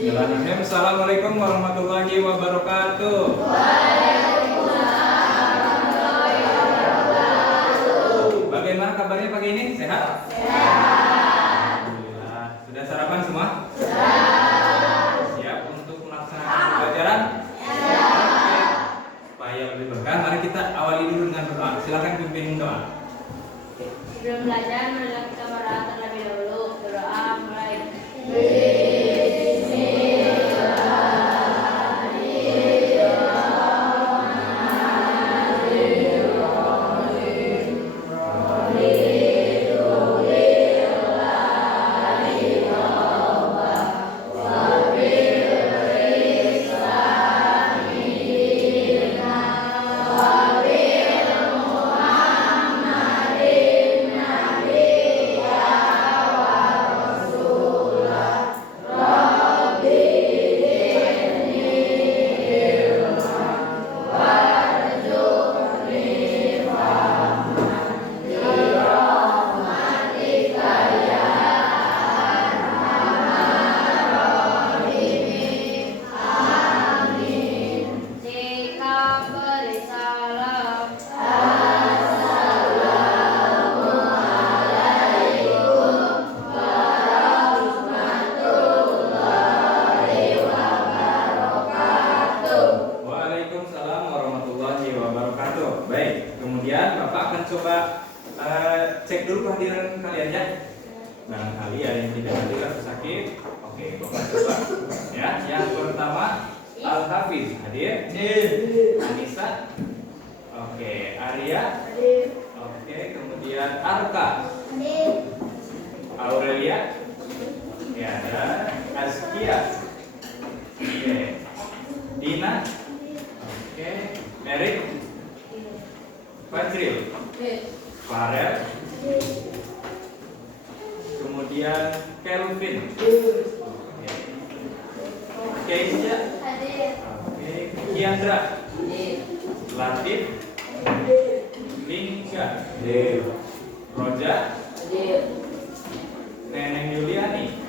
Bismillahirrahmanirrahim. Assalamualaikum warahmatullahi wabarakatuh. Bagaimana kabarnya pagi ini? Sehat? Alhamdulillah. Sudah sarapan semua? Siap untuk melaksanakan pelajaran? Supaya lebih berkah, mari kita awali dulu dengan doa. Silakan pimpin doa. Sebelum belajar, marilah kita berdoa terlebih dahulu. Berdoa mulai. Kemudian Bapak akan coba cek dulu kehadiran kalian ya. Barangkali ada yang tidak hadir atau sakit. Oke, Bapak coba ya. Yang pertama Al-Hafiz hadir. Anissa. Oke, Arya. Oke, kemudian Arka. Aurelia. Ya, dan Askia. Oke. Dina. Oke, Erik. Fajril, Farel, kemudian Kelvin, Keisha, Kiandra, Latif, Linka, Roja, Neneng Yuliani,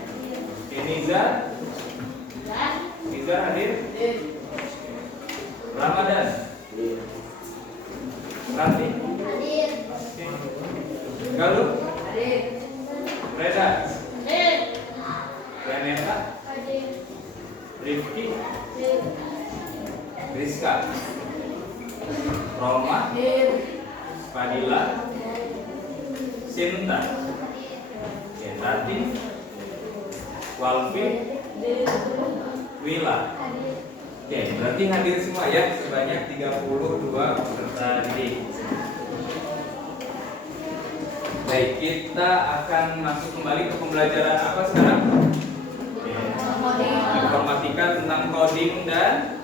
Nizar hadir, Ramadan, Ranti hadir. Galuh hadir. Reda hadir. Reneta hadir. Rifki hadir. Rizka, Roma hadir. Fadila, Sinta, Tati, Walfi, Wila. Oke, berarti hadir semua ya, sebanyak 32 peserta didik. Baik, kita akan masuk kembali ke pembelajaran apa sekarang? Informatika tentang coding dan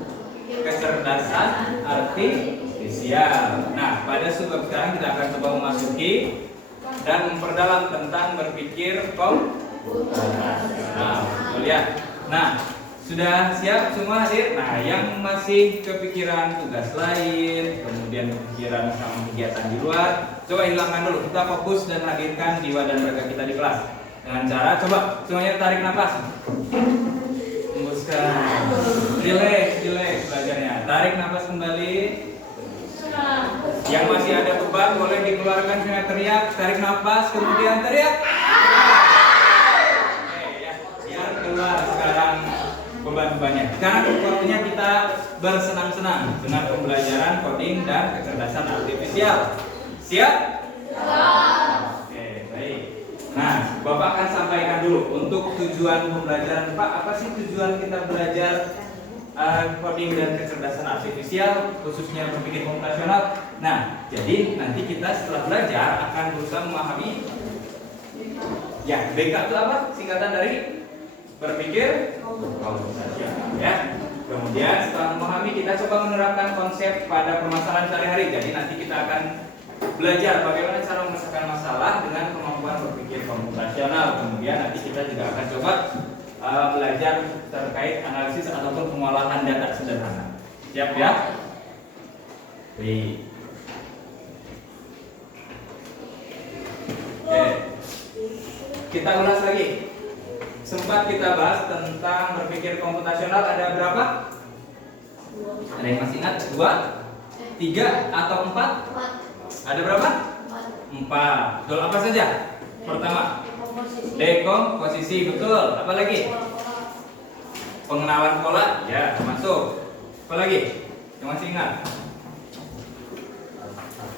kecerdasan artifisial. Nah, pada sebab sekarang kita akan coba memasuki dan memperdalam tentang berpikir komputasional. Lihat. Nah, sudah siap semua hadir? Nah, yang masih kepikiran tugas lain, kemudian kepikiran sama kegiatan di luar, coba hilangkan dulu. Kita fokus dan hadirkan jiwa dan raga kita di kelas. Dengan cara, coba semuanya tarik nafas. Hembuskan. Relax belajarnya. Tarik nafas kembali. Yang masih ada beban boleh dikeluarkan dengan teriak. Tarik nafas, kemudian teriak. Oke, ya. Biar keluar sekarang beban-bebannya. Sekarang waktunya kita bersenang-senang dengan pembelajaran coding dan kecerdasan artifisial. Siap? Oke, baik. Nah, Bapak akan sampaikan dulu untuk tujuan pembelajaran Pak. Apa sih tujuan kita belajar coding dan kecerdasan artifisial, khususnya berpikir komputasional? Nah, jadi nanti kita setelah belajar akan berusaha memahami. Ya, BK itu apa? Singkatan dari berpikir komputasional ya. Kemudian setelah memahami, kita coba menerapkan konsep pada permasalahan sehari-hari. Jadi nanti kita akan belajar bagaimana cara menyelesaikan masalah dengan kemampuan berpikir komputasional. Kemudian nanti kita juga akan coba belajar terkait analisis ataupun pengolahan data sederhana. Siap ya? Baik. Oke. Kita ulas lagi. sempat kita bahas tentang berpikir komputasional ada berapa? Ada yang masih ingat? 2, 3, atau 4? Ada berapa? 4. Betul, apa saja? Pertama, dekomposisi, betul. Apa lagi? Pengenalan pola, ya, masuk. Apa lagi? Yang masih ingat?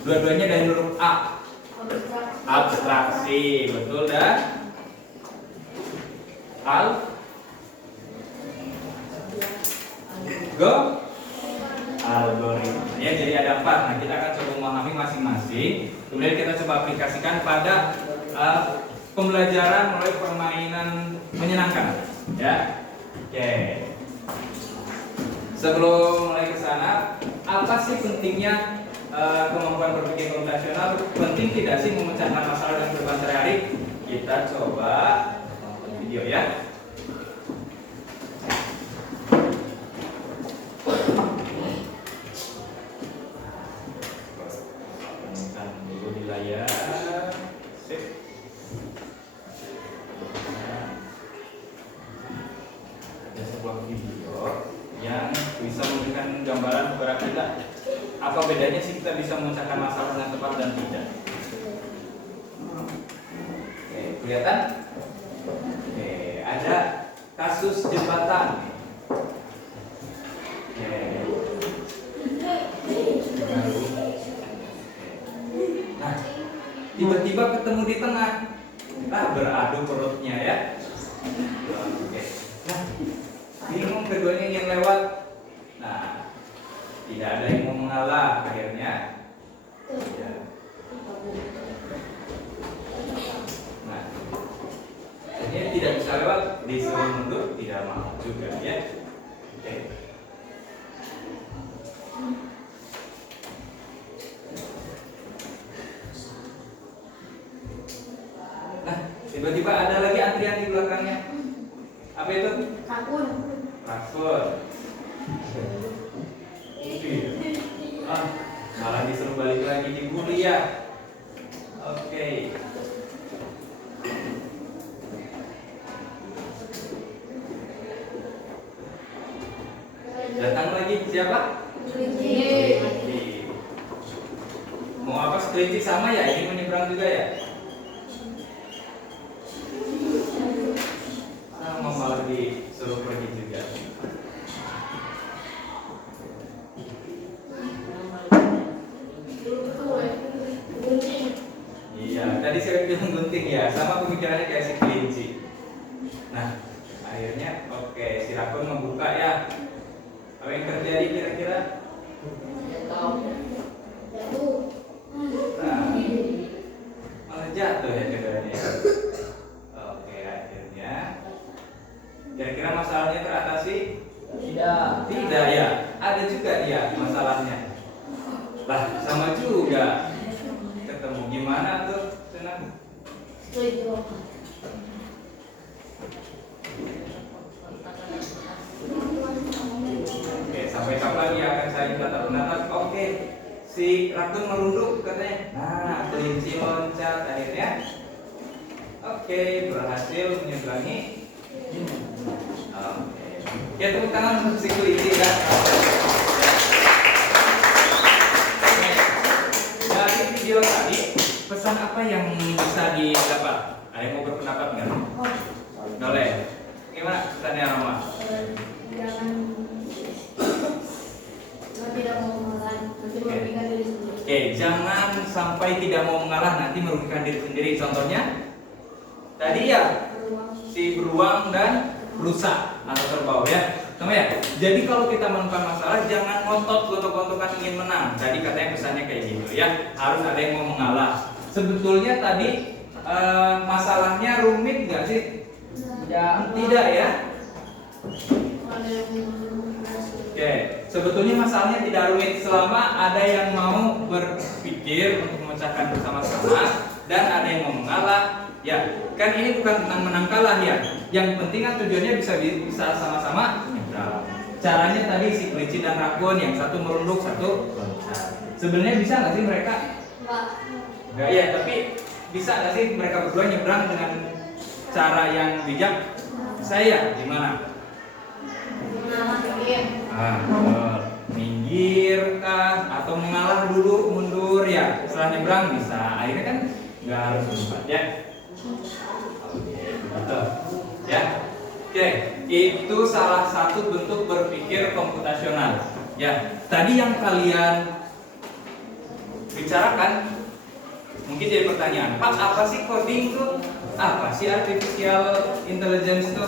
Dua-duanya dari huruf A. Abstraksi, betul. Dan algoritma. Ya, jadi ada 4. Nah, kita akan coba memahami masing-masing. Kemudian kita coba aplikasikan pada pembelajaran melalui permainan menyenangkan. Ya, oke. Sebelum mulai ke sana, apa sih pentingnya kemampuan berpikir komputasional? Penting tidak sih memecahkan masalah dalam kehidupan sehari-hari? Kita coba tonton video ya. Temukan dulu di layar. Sip. Ada sebuah video yang bisa memberikan gambaran kepada kita apa bedanya sih kita bisa memecahkan masalah dengan tepat dan tidak. Oke, kelihatan? Oke, ada kasus jembatan. Oke. Nah, tiba-tiba ketemu di tengah. Nah, beradu perutnya ya. Oke. Nah, bingung keduanya ingin lewat. Nah, tidak ada yang mau mengalah akhirnya. Ya. Nah, akhirnya tidak bisa lewat, disuruh mundur, tidak mau juga ya. Oke. Nah, tiba-tiba ada lagi antrian di belakangnya. Apa itu? Rakun. Malah disuruh balik lagi dibully ya. Oke. Datang lagi siapa? Kelinci. Mau apa? Kelinci sama ya? Ingin menyeberang juga ya? Sama malah disuruh pergi juga. Iya, tadi saya bilang gunting ya, sama pemikirannya kayak si kelinci. Nah, akhirnya oke, si rakun membuka ya. Apa yang terjadi kira-kira? Nah, malah jatuh ya keduanya. Oke, akhirnya kira-kira masalahnya teratasi? Tidak ya, ada juga dia masalahnya. Lah, sama juga. Ketemu gimana tuh? Senang. Oke, sampai kapan dia akan saya menatap-natap? Oke, si rakun merunduk katanya. Nah, kelinci loncat akhirnya. Oke, berhasil menyeberangi. Oke. Ya, tepuk tangan untuk si kelinci kan. Dari video tadi, pesan apa yang bisa didapat? Ada yang mau berpendapat nggak? Boleh. Gimana pesannya Roma? Oke, jangan sampai tidak mau mengalah nanti merugikan diri sendiri. Contohnya tadi ya si beruang dan rusa atau kerbau ya. Sama ya. Jadi kalau kita menemukan masalah jangan ngotot gontok-gontokan ingin menang. Tadi katanya pesannya kayak gitu ya. Harus ada yang mau mengalah. Sebetulnya tadi masalahnya rumit nggak sih? Tidak ya. Oke, sebetulnya masalahnya tidak rumit selama ada yang mau berpikir untuk memecahkan bersama-sama dan ada yang mau mengalah. Ya, kan ini bukan tentang menang kalah ya. Yang penting kan tujuannya bisa sama-sama. Caranya tadi si kelinci dan rakun, yang satu merunduk, satu loncat. Sebenarnya bisa nggak sih mereka? Enggak ya, tapi bisa nggak sih mereka berdua nyebrang dengan cara yang bijak? saya di mana? Minggir kah atau mengalah dulu, mundur ya. Setelah nyebrang bisa. Akhirnya kan nggak harus lompat ya. Betul. Ya. Oke, itu salah satu bentuk berpikir komputasional. Ya, tadi yang kalian bicarakan mungkin jadi pertanyaan, Pak, apa sih coding itu? Apa sih artificial intelligence itu?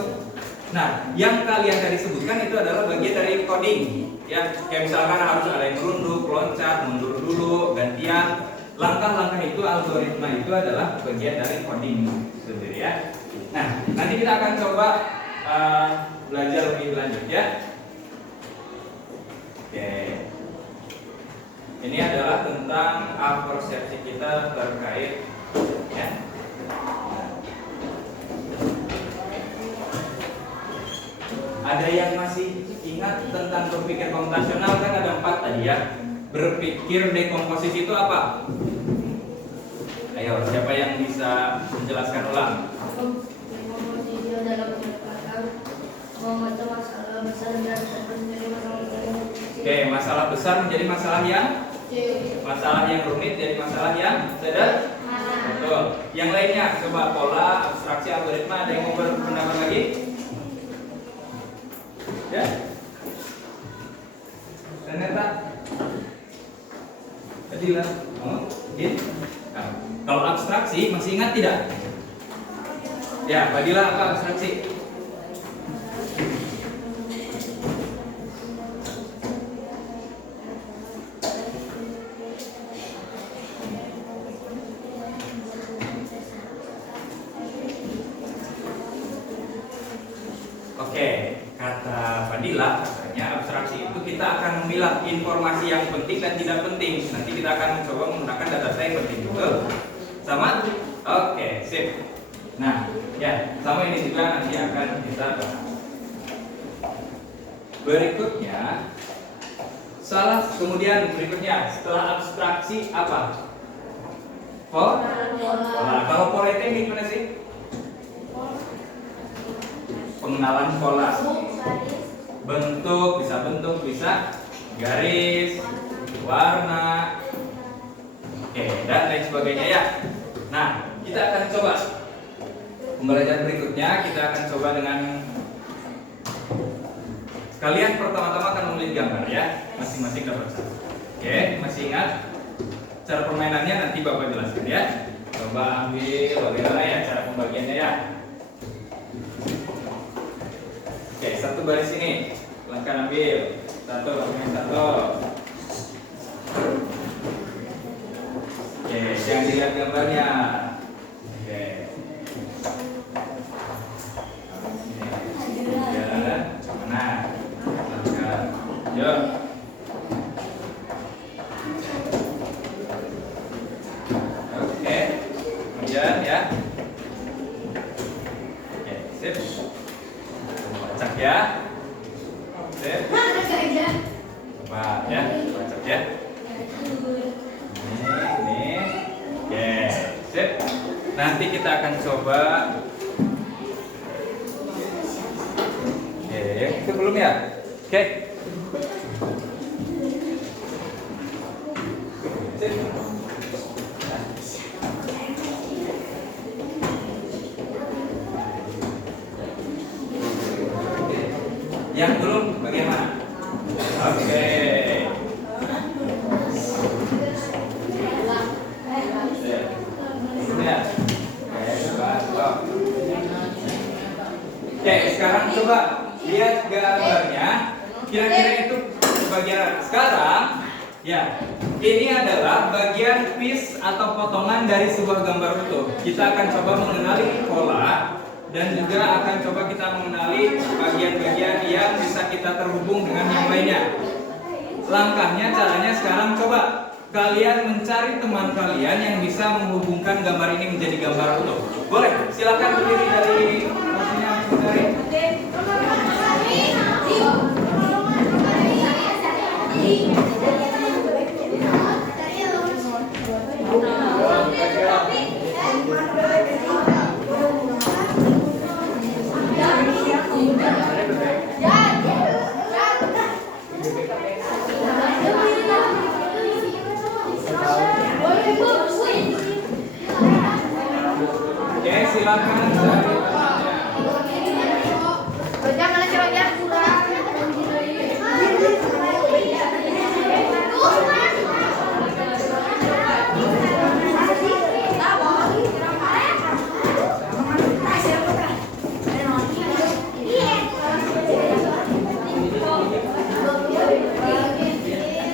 Nah, yang kalian tadi sebutkan itu adalah bagian dari coding. Ya, kayak misalkan harus ada yang merunduk, loncat, mundur dulu, gantian. Langkah-langkah itu, algoritma itu adalah bagian dari coding sendiri ya. Nah, nanti kita akan coba belajar lebih lanjut ya. Oke. Ini adalah tentang persepsi kita terkait ya. Ada yang masih ingat tentang berpikir komputasional? Kan ada 4 tadi ya. Berpikir dekomposisi itu apa? Ayo, siapa yang bisa menjelaskan ulang? Dekomposisi adalah pendekatan memecah masalah besar dan menjadi masalah rumit. Oke, masalah besar menjadi masalah yang rumit jadi masalah yang sederhana. Betul. Yang lainnya, coba pola, abstraksi, algoritma. Ada yang mau berpendapat lagi? Ya. Ternyata tadi lah. Oh, gitu. Nah, kalau abstraksi masih ingat tidak? Ya, Fadila apa abstraksi? Oke, kata Fadila, katanya abstraksi itu kita akan memilah informasi yang penting dan tidak penting. Nanti kita akan mencoba menggunakan data yang penting, betul? Sama? Oke, sip. Nah, ya, sama ini juga nanti akan kita bahas. Berikutnya, kemudian berikutnya setelah abstraksi apa? Pola. Kalau pola itu gimana sih? Pengenalan pola, bentuk bisa garis, warna, oke, dan lain sebagainya ya. Nah, kita akan coba pembelajaran berikutnya. Kita akan coba dengan kalian pertama-tama akan menulis gambar ya, masing-masing dapat satu. Oke, masih ingat cara permainannya? Nanti Bapak jelaskan ya. Coba ambil bagaimana ya cara pembagiannya ya. Oke, satu baris ini, silahkan ambil satu. Oke, jangan dilihat gambarnya. Oke. Jalan mana? Silahkan. Yuk. Oke, kemudian ya. Oke, sip. Bacak ya. Sip. Coba ya, bacak ya. Ini. Oke, sip. Nanti kita akan coba. Oke, itu belum ya? Oke. Sip. Yang belum bagaimana? Oke. Oke, sekarang coba lihat gambarnya. Kira-kira itu bagian sekarang ya. Ini adalah bagian piece atau potongan dari sebuah gambar utuh. Kita akan coba mengenali pola dan juga akan coba kita mengenali bagian-bagian yang bisa kita terhubung dengan yang lainnya. Langkahnya, caranya sekarang coba kalian mencari teman kalian yang bisa menghubungkan gambar ini menjadi gambar utuh. Boleh, silakan berdiri dari posisinya mencari. dari temannya. Jangan aja kurang.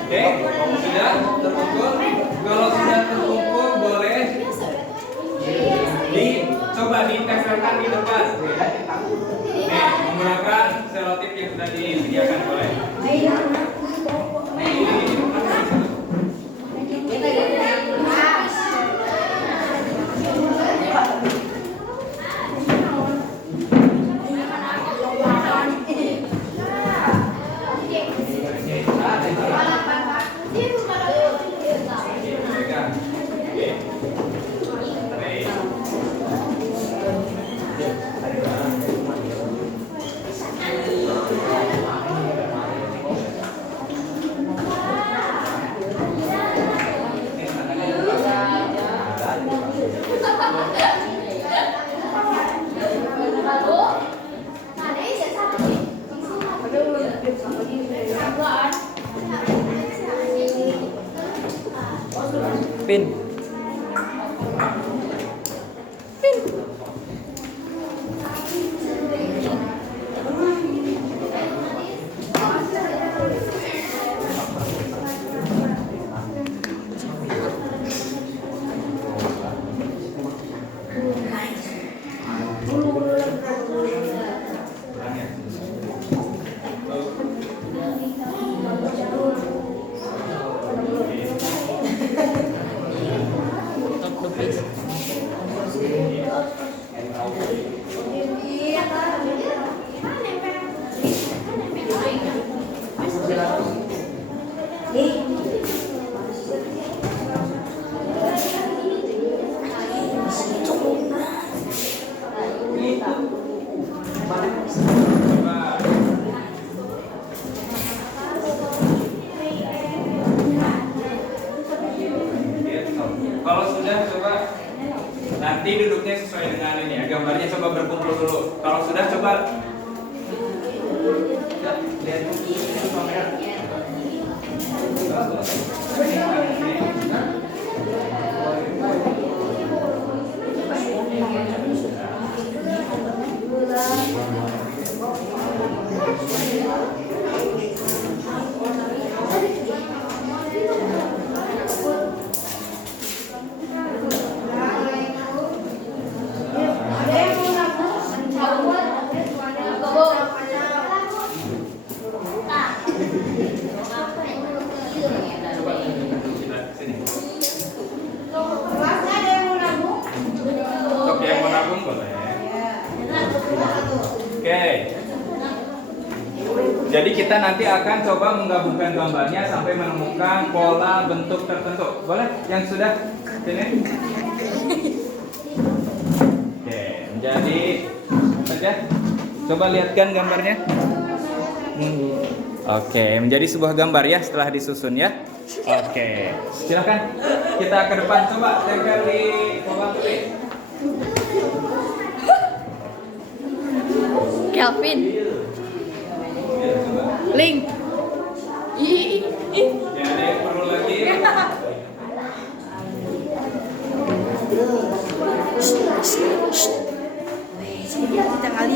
Oke, sudah terkumpul. Kalau sudah terkumpul boleh coba ditempelkan di depan. Nih, menggunakan selotip yang sudah disediakan boleh. Pegang. Oke. Baik. Pin. Kalau sudah coba nanti duduknya sesuai dengan ini ya, gambarnya coba berkumpul dulu. Kalau sudah coba lihat kamera. Untuk yang menabung boleh. Oke. Jadi kita nanti akan coba menggabungkan gambarnya sampai menemukan pola bentuk tertentu. Boleh? Yang sudah sini. Oke, jadi saja. Coba lihatkan gambarnya. Oke, menjadi sebuah gambar ya setelah disusun ya. Oke, silakan kita ke depan, coba tempel di kolom tulis. Kelvin, Link. Ya, ada yang perlu lagi. Kita kali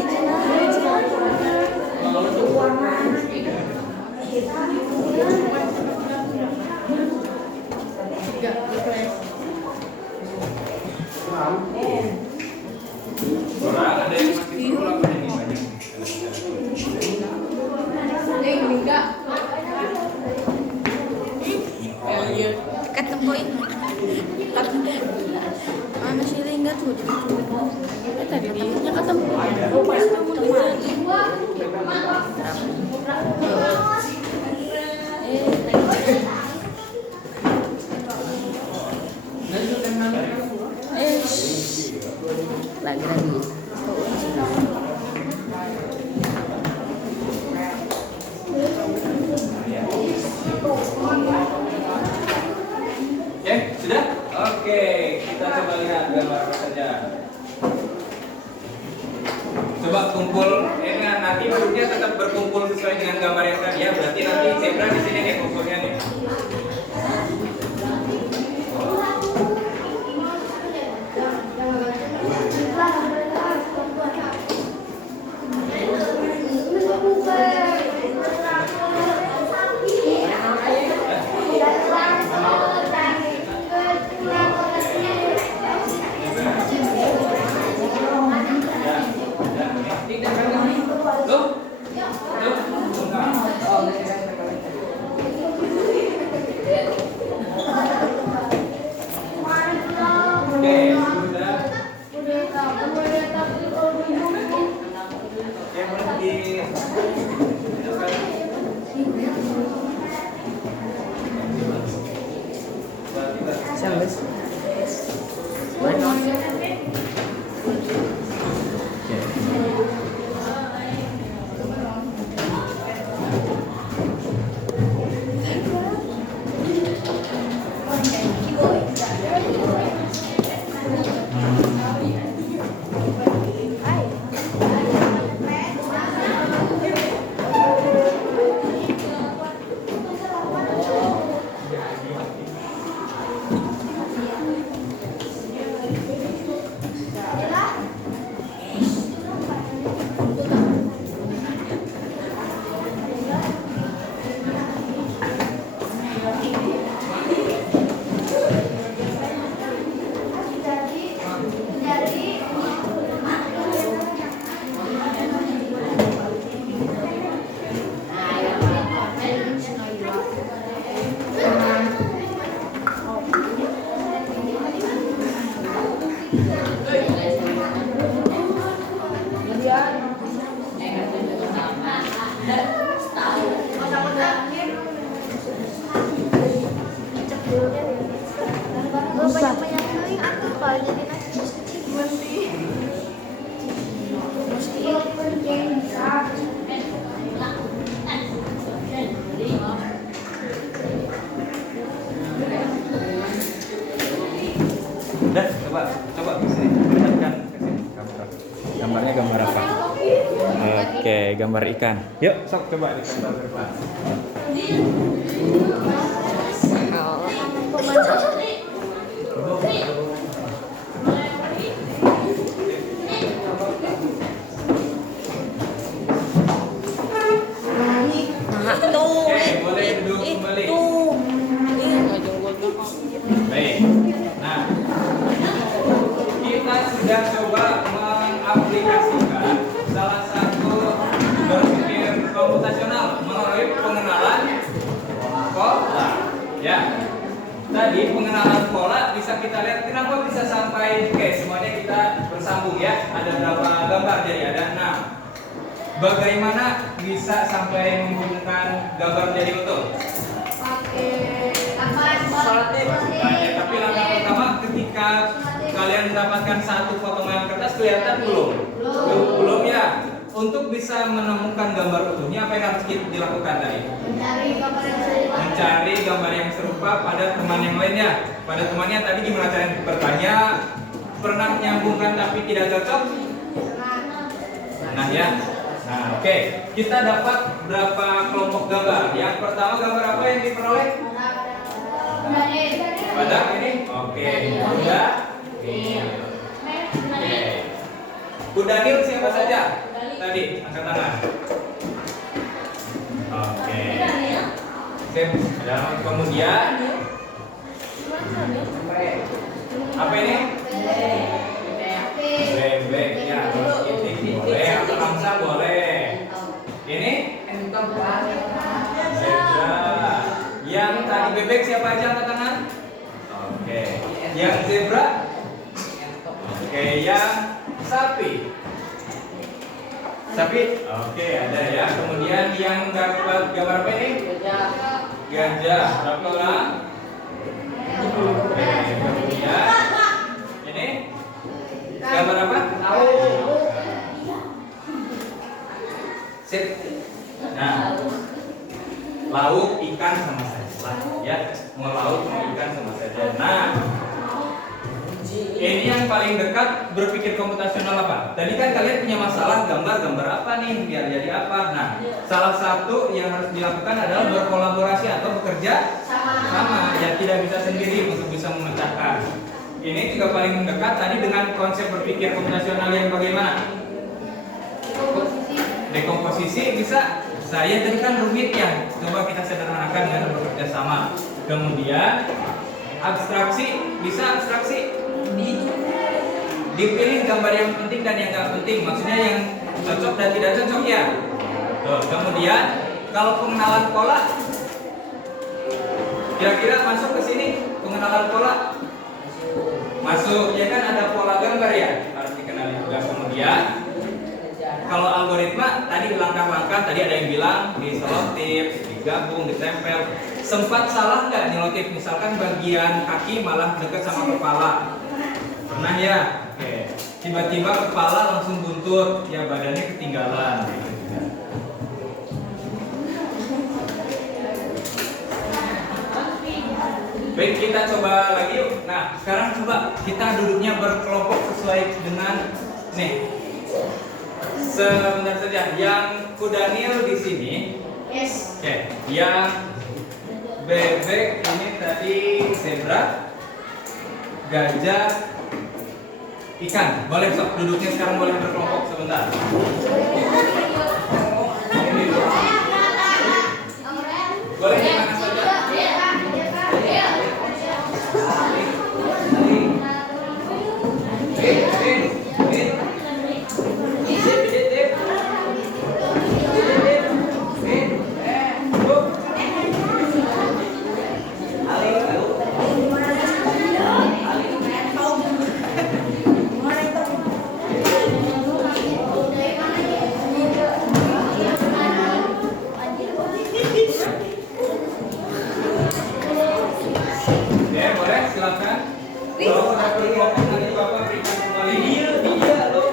Orang ada yang masih perlu apa ini banyak. ketemu ini. Mana sih Lingga tuh? Tadi dia ketemu. Lagi. Ya, sudah? Oke, kita coba lihat gambar apa saja. Coba kumpul, nanti bentuknya tetap berkumpul sesuai dengan gambar yang tadi ya. Berarti nanti zebra di sini nih kumpulnya nih. Udah, coba ke sini. Perlihatkan ke sini. Gambarnya gambar apa? Oke, gambar ikan. Yuk, sok coba ditempel ke depan. Oke, boleh duduk kembali. Baik. Nah, kita sudah coba mengaplikasikan salah satu berpikir komputasional melalui pengenalan pola. Ya, tadi pengenalan pola bisa kita lihat kenapa bisa sampai semuanya kita bersambung ya. Ada berapa gambar jadi ada 6. Bagaimana bisa sampai menghubungkan gambar menjadi utuh? Banyak, tapi langkah pertama ketika kalian mendapatkan satu potongan kertas kelihatan belum? Belum ya. Untuk bisa menemukan gambar utuhnya apa yang harus dilakukan tadi? Mencari gambar yang serupa pada teman yang lainnya. Pada temannya tadi gimana cara bertanya? Pernah menyambungkan tapi tidak cocok? Nah ya. Nah, oke. Kita dapat berapa kelompok gambar? Yang pertama gambar apa yang diperoleh? Badak ini? Oke. Kuda? Oke. Kudanil siapa saja? Tadi, angkat tangan. Oke. Sip. Dan kemudian apa ini? Bebek ya. Ini boleh. Atau angsa boleh. Ini? Zebra. Yang tadi bebek siapa aja angkat tangan? Oke. Yang zebra? Oke. Yang sapi? Sapi? Oke, ada ya. Kemudian yang dapat gambar apa ini? Gajah. Berapa orang? Oke. Kemudian ini gambar apa? Sip. Nah, lauk ikan sama saja ya. Mau lauk mau ikan sama saja. Nah, Ini yang paling dekat berpikir komputasional apa? Tadi kan kalian punya masalah gambar apa nih biar jadi apa? Nah, salah satu yang harus dilakukan adalah berkolaborasi atau bekerja sama. Ya tidak bisa sendiri untuk bisa memecahkan. Ini juga paling dekat tadi dengan konsep berpikir komputasional yang bagaimana? Dekomposisi bisa. Saya tadi kan rumit ya. Coba kita sederhanakan dengan bekerja sama. Kemudian abstraksi, bisa abstraksi. Dipilih gambar yang penting dan yang nggak penting. Maksudnya yang cocok dan tidak cocok ya. Tuh, kemudian kalau pengenalan pola, kira-kira masuk ke sini pengenalan pola. Masuk, ya kan ada pola gambar ya, harus dikenali juga. Kemudian kalau algoritma tadi langkah-langkah tadi ada yang bilang diselotip, digabung, ditempel. Sempat salah nggak nyelotip? Misalkan bagian kaki malah dekat sama kepala. Pernah ya? Oke. Tiba-tiba kepala langsung buntut, ya badannya ketinggalan. Baik, kita coba lagi yuk. Nah, sekarang coba kita duduknya berkelompok sesuai dengan nih. Sebentar saja, yang Kudanil di sini. Yes. Oke, yang bebek ini tadi zebra, gajah, ikan. Boleh sok duduknya sekarang boleh berkelompok sebentar. Ini dulu. Boleh di mana saja. Boleh silakan. Kalau sudah berkelompok nanti Bapak berikan kembali. Dia lo.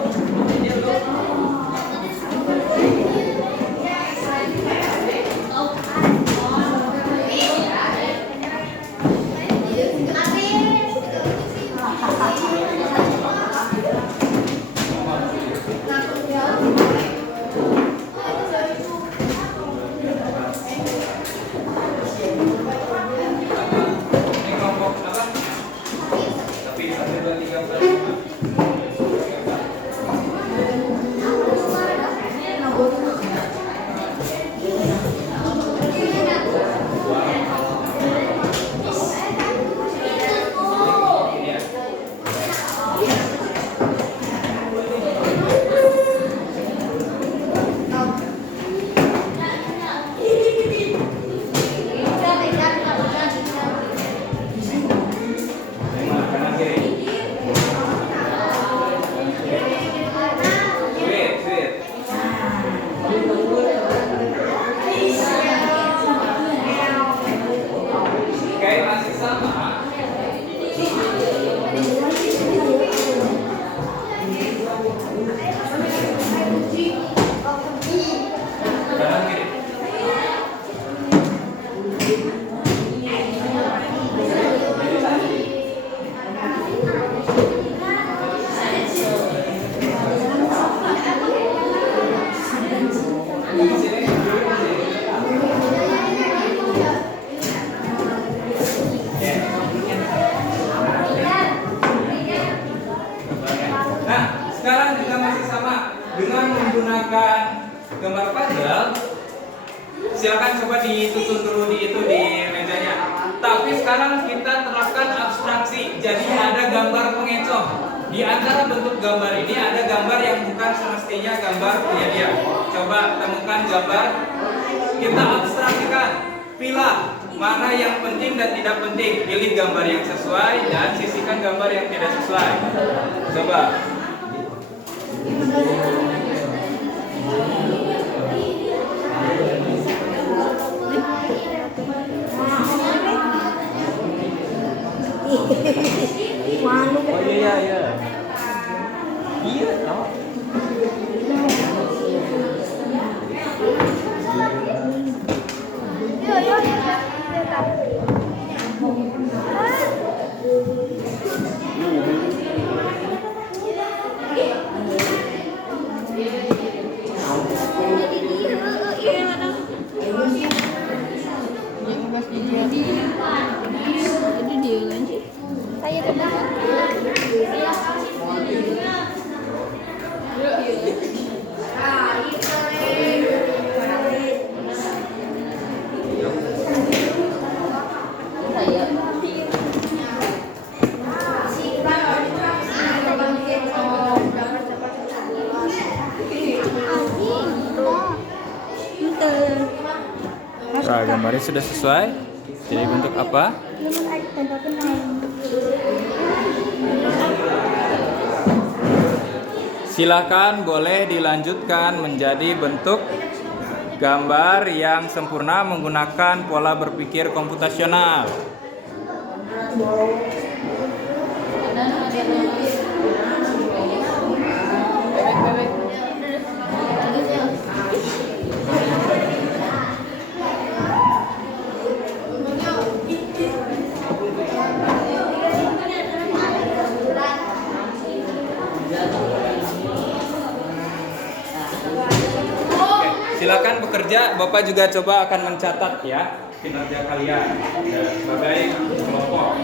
Ini kelompok apa? Tapi 1, 2, 3, 4, 5. Kanan kiri. Sweet. Oke, masih sama. Kanan kiri. Nah, sekarang juga masih sama dengan menggunakan gambar puzzle. Silakan coba dituntun dulu di mejanya. Tapi sekarang kita terapkan abstraksi. Jadi ada gambar pengecoh. Di antara bentuk gambar ini ada gambar yang bukan semestinya gambar punya dia. Coba temukan gambar. Kita abstraksikan. Pilih mana yang penting dan tidak penting. Pilih gambar yang sesuai dan sisihkan gambar yang tidak sesuai. Coba. Malu Oh iya. Iya, no. Nah, gambarnya sudah sesuai. Jadi bentuk apa? Silakan boleh dilanjutkan menjadi bentuk gambar yang sempurna menggunakan pola berpikir komputasional. Silakan bekerja, Bapak juga coba akan mencatat ya kinerja kalian ya, sebagai kelompok.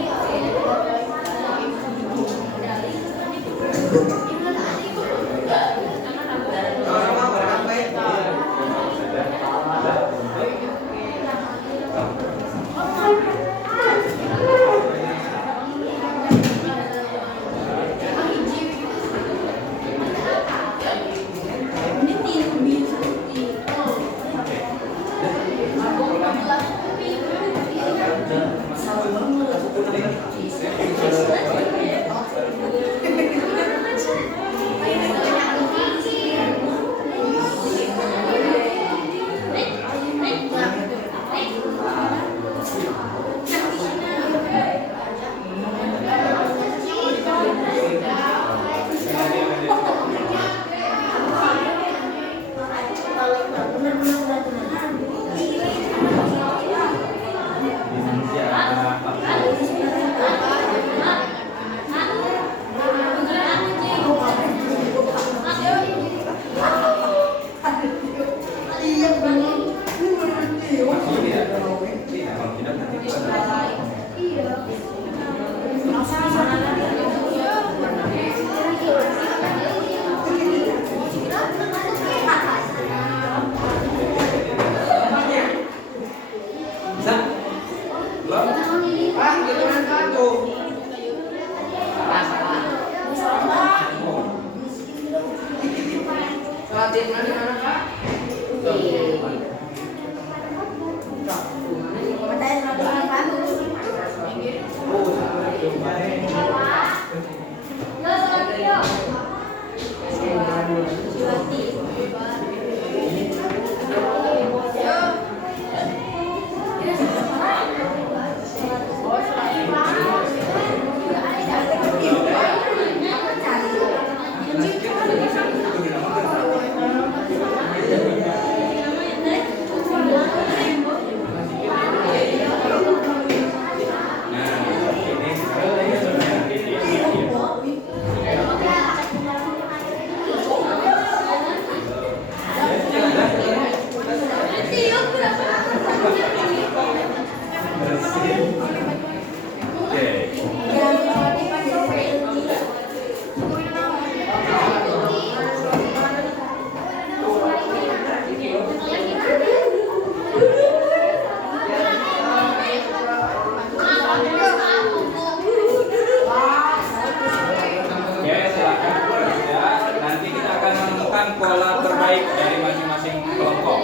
Pola terbaik dari masing-masing kelompok.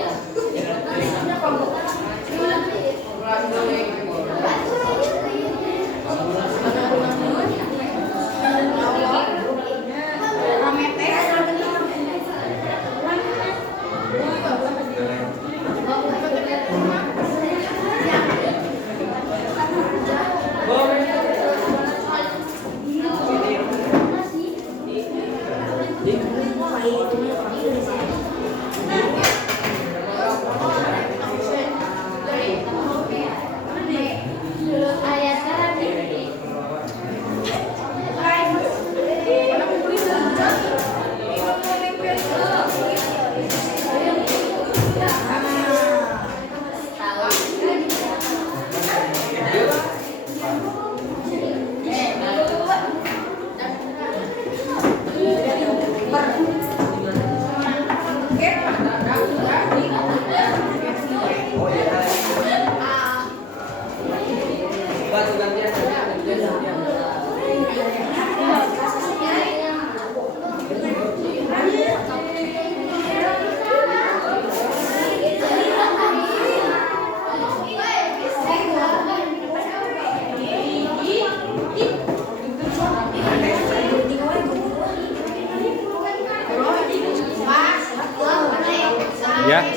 Ya.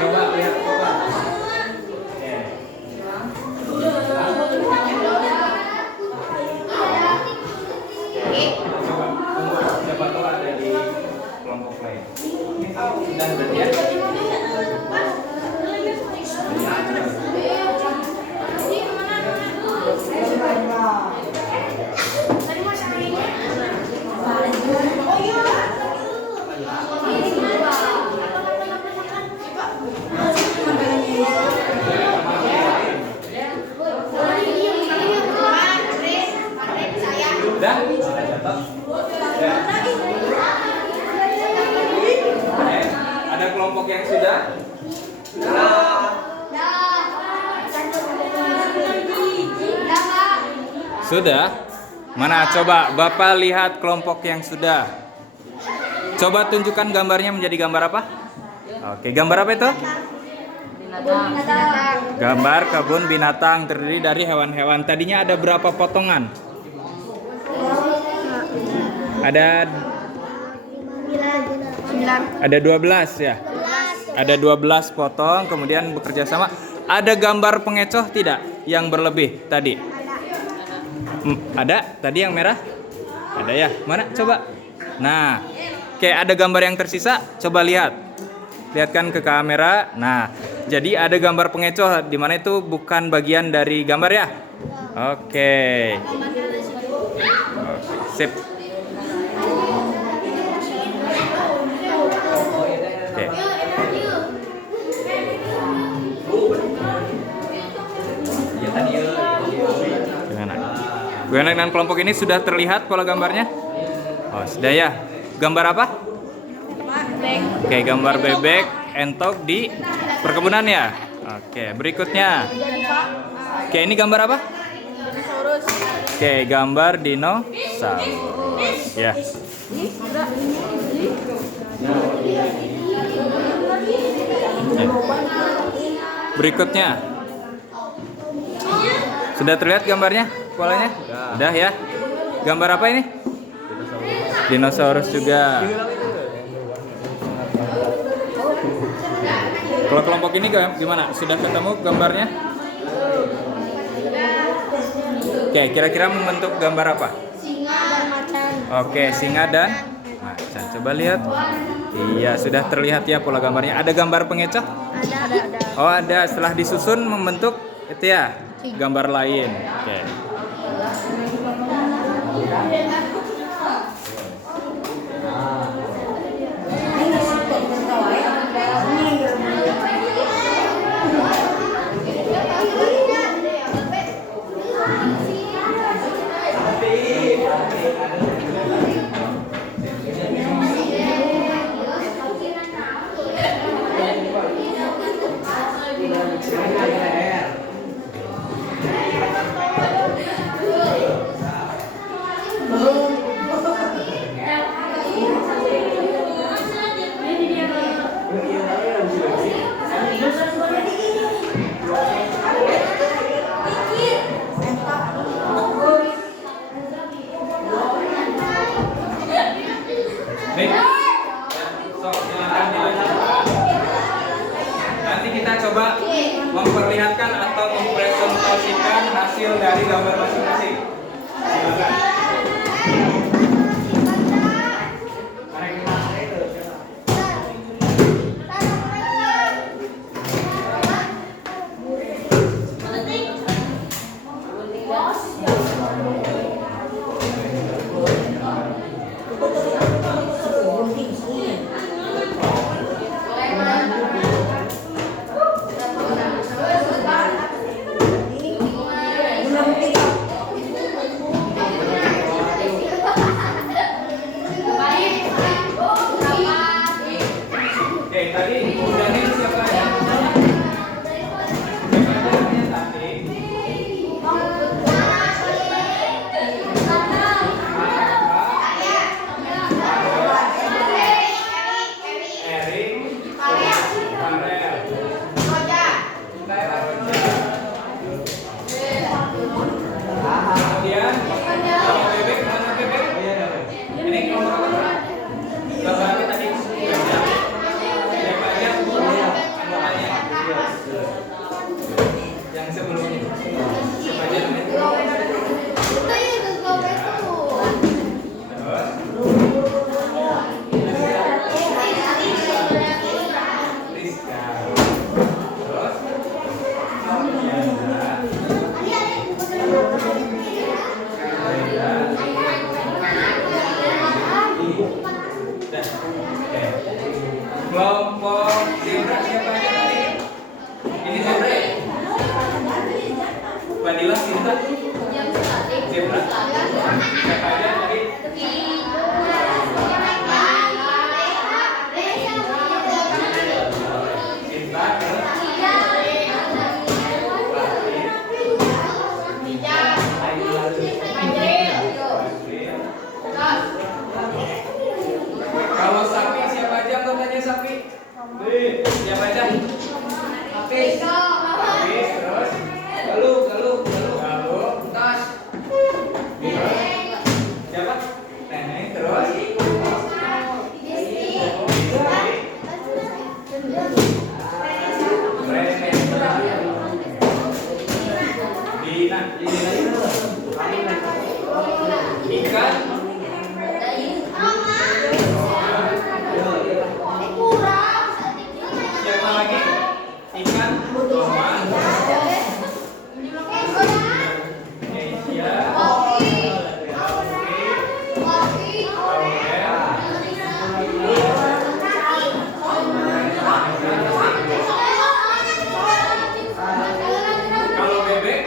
Coba lihat coba. Coba siapa tahu ada di kelompok lain. Sudah berarti ya. Sudah? Ada kelompok yang sudah? Sudah? Mana coba Bapak lihat kelompok yang sudah. Coba tunjukkan gambarnya menjadi gambar apa? Oke, gambar apa itu? Gambar kebun binatang terdiri dari hewan-hewan. Tadinya ada berapa potongan? Ada 12 ya. Ada 12 potong kemudian bekerja sama. Ada gambar pengecoh tidak yang berlebih tadi? Ada? Tadi yang merah? Ada ya? Mana? Coba. Nah, kayak ada gambar yang tersisa, coba lihat. Lihatkan ke kamera. Nah, jadi ada gambar pengecoh di mana itu bukan bagian dari gambar ya? Oke. Sip. Oke. Gimana dengan kelompok ini sudah terlihat pola gambarnya? Oh, sudah ya. Gambar apa? Oke, gambar bebek entok di perkebunan ya. Oke, berikutnya. Oke, ini gambar apa? Oke, gambar dinosaurus. Ya. Berikutnya. Sudah terlihat gambarnya? Polanya? Udah ya. Gambar apa ini? Dinosaurus juga. Kalau kelompok ini gimana? Sudah ketemu gambarnya? Oke, kira-kira membentuk gambar apa? Oke, singa dan macan. Coba lihat. Iya, sudah terlihat ya pola gambarnya. Ada gambar pengecoh? Ada. Oh, ada. Setelah disusun membentuk itu ya gambar lain. Oke. Baik. So, silakan dilanjutkan. Nanti kita coba memperlihatkan atau mempresentasikan hasil dari gambar masing-masing. Silakan. Tadi udah nih siapa ya? Kemudian kalau bebek mana bebek? Ini nomor apa? Gambarnya tadi. Siapa aja? Kelompok zebra siapa aja tadi? Ini zebra. Fadila, Sinta. Zebra. Siapa aja tadi? Sinta. Kalau sapi siapa aja anggotanya sapi? Siapa aja? Sapi. Terus galuh. Tas. Siapa? Nenek. Terus. Dina. Ikan. Siapa lagi? Ikan. Kalau bebek?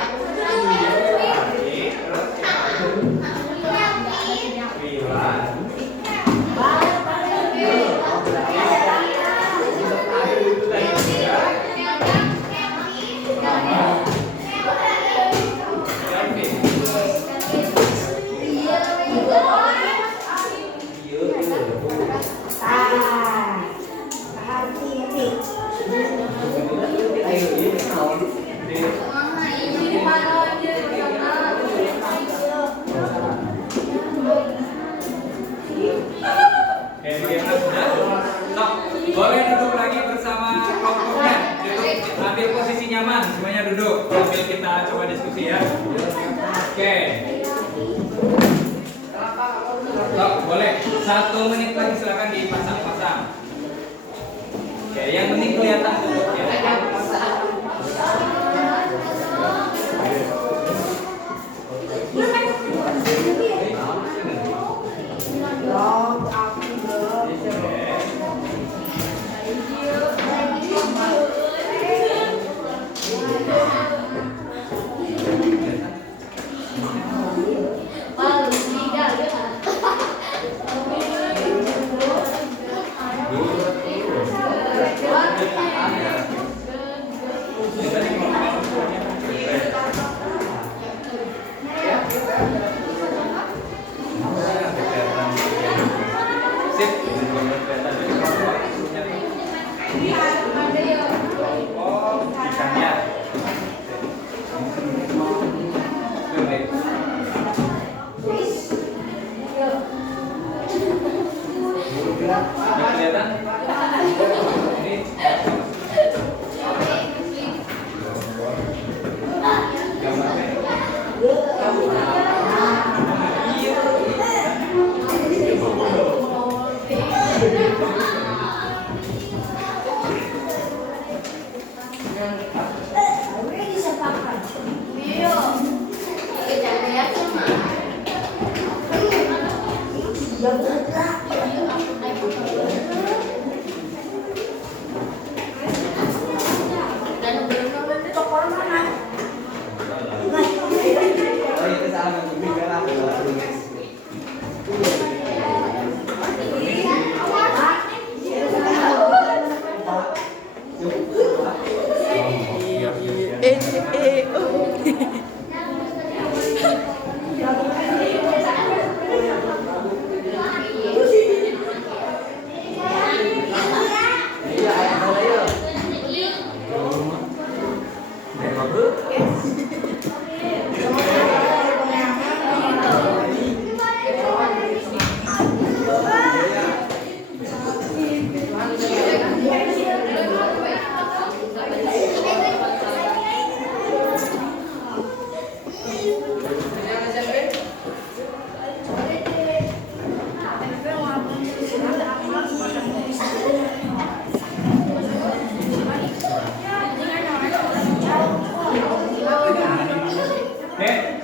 Boleh duduk lagi bersama kelompoknya. Duduk, ambil posisi nyaman, semuanya duduk. Sambil kita coba diskusi ya. Oke. Boleh. 1 menit lagi silakan dipasang-pasang. Oke, yang penting kelihatan duduknya.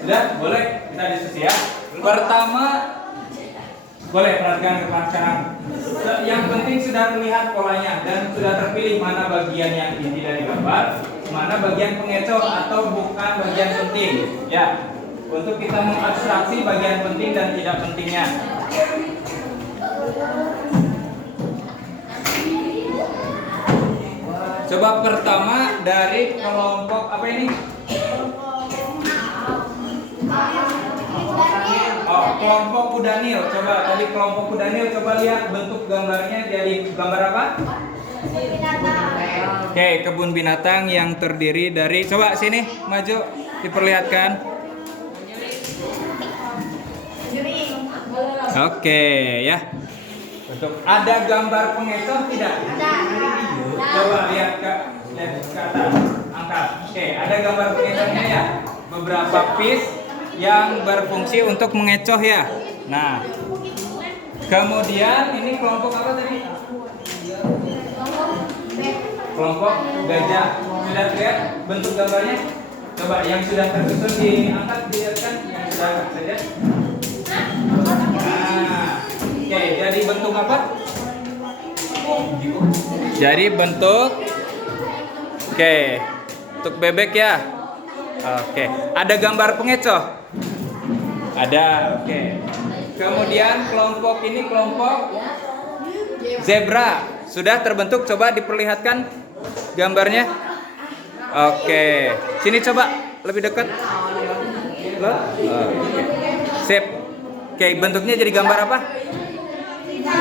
Sudah, boleh kita diskusi ya. Pertama, boleh perhatikan ke depan sekarang. Yang penting sudah terlihat polanya dan sudah terpilih mana bagian yang inti dari gambar, mana bagian pengecoh atau bukan bagian penting. Ya, untuk kita mengabstraksi bagian penting dan tidak pentingnya. Coba pertama dari kelompok apa ini? Oh, kelompok kudanil. Coba tadi kelompok kudanil, coba lihat bentuk gambarnya jadi gambar apa? Oke, kebun binatang yang terdiri dari, coba sini maju diperlihatkan. Oke, ya. Untuk ada gambar pengecoh tidak? Coba lihat ke atas, angkat. Oke, ada gambar pengecohnya ya. Beberapa piece yang berfungsi untuk mengecoh ya. Nah, kemudian ini kelompok apa tadi? Kelompok gajah. Sudah lihat bentuk gambarnya? Coba yang sudah tersusun diangkat, dilihatkan yang sudah angkat saja. Nah, oke, jadi bentuk apa? Jadi bentuk, oke, untuk bebek ya. Oke, ada gambar pengecoh. Ada, oke. Kemudian kelompok ini kelompok zebra. Sudah terbentuk, coba diperlihatkan gambarnya. Oke, sini coba lebih dekat. Oke. Sip. Oke, bentuknya jadi gambar apa?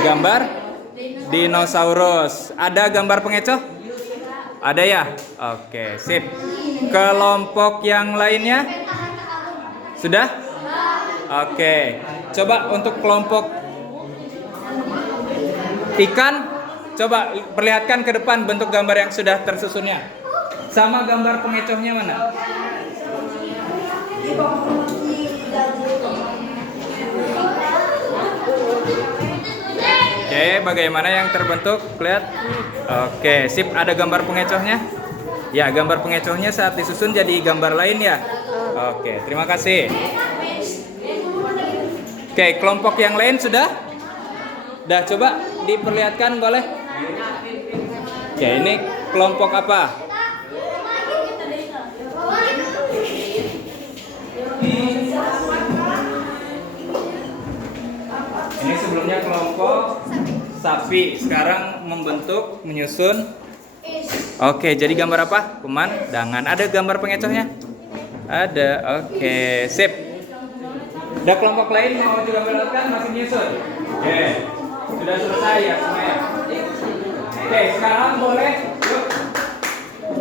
Gambar dinosaurus. Ada gambar pengecoh? Ada ya? Oke, sip. Kelompok yang lainnya? Sudah? Oke. Coba untuk kelompok ikan, coba perlihatkan ke depan bentuk gambar yang sudah tersusunnya. Sama gambar pengecohnya mana? Oke, bagaimana yang terbentuk? Lihat. Oke, sip. Ada gambar pengecohnya? Ya, gambar pengecohnya saat disusun jadi gambar lain ya. Oke, terima kasih. Oke, kelompok yang lain sudah? Dah, coba diperlihatkan boleh? Oke, ini kelompok apa? Ini sebelumnya kelompok sapi, sekarang membentuk, menyusun. Oke, jadi gambar apa? Pemandangan. Ada gambar pengecohnya? Ada. Oke, sip. Ada kelompok lain mau juga perlihatkan masih menyusun? Oke, sudah selesai ya semuanya. Oke, sekarang boleh yuk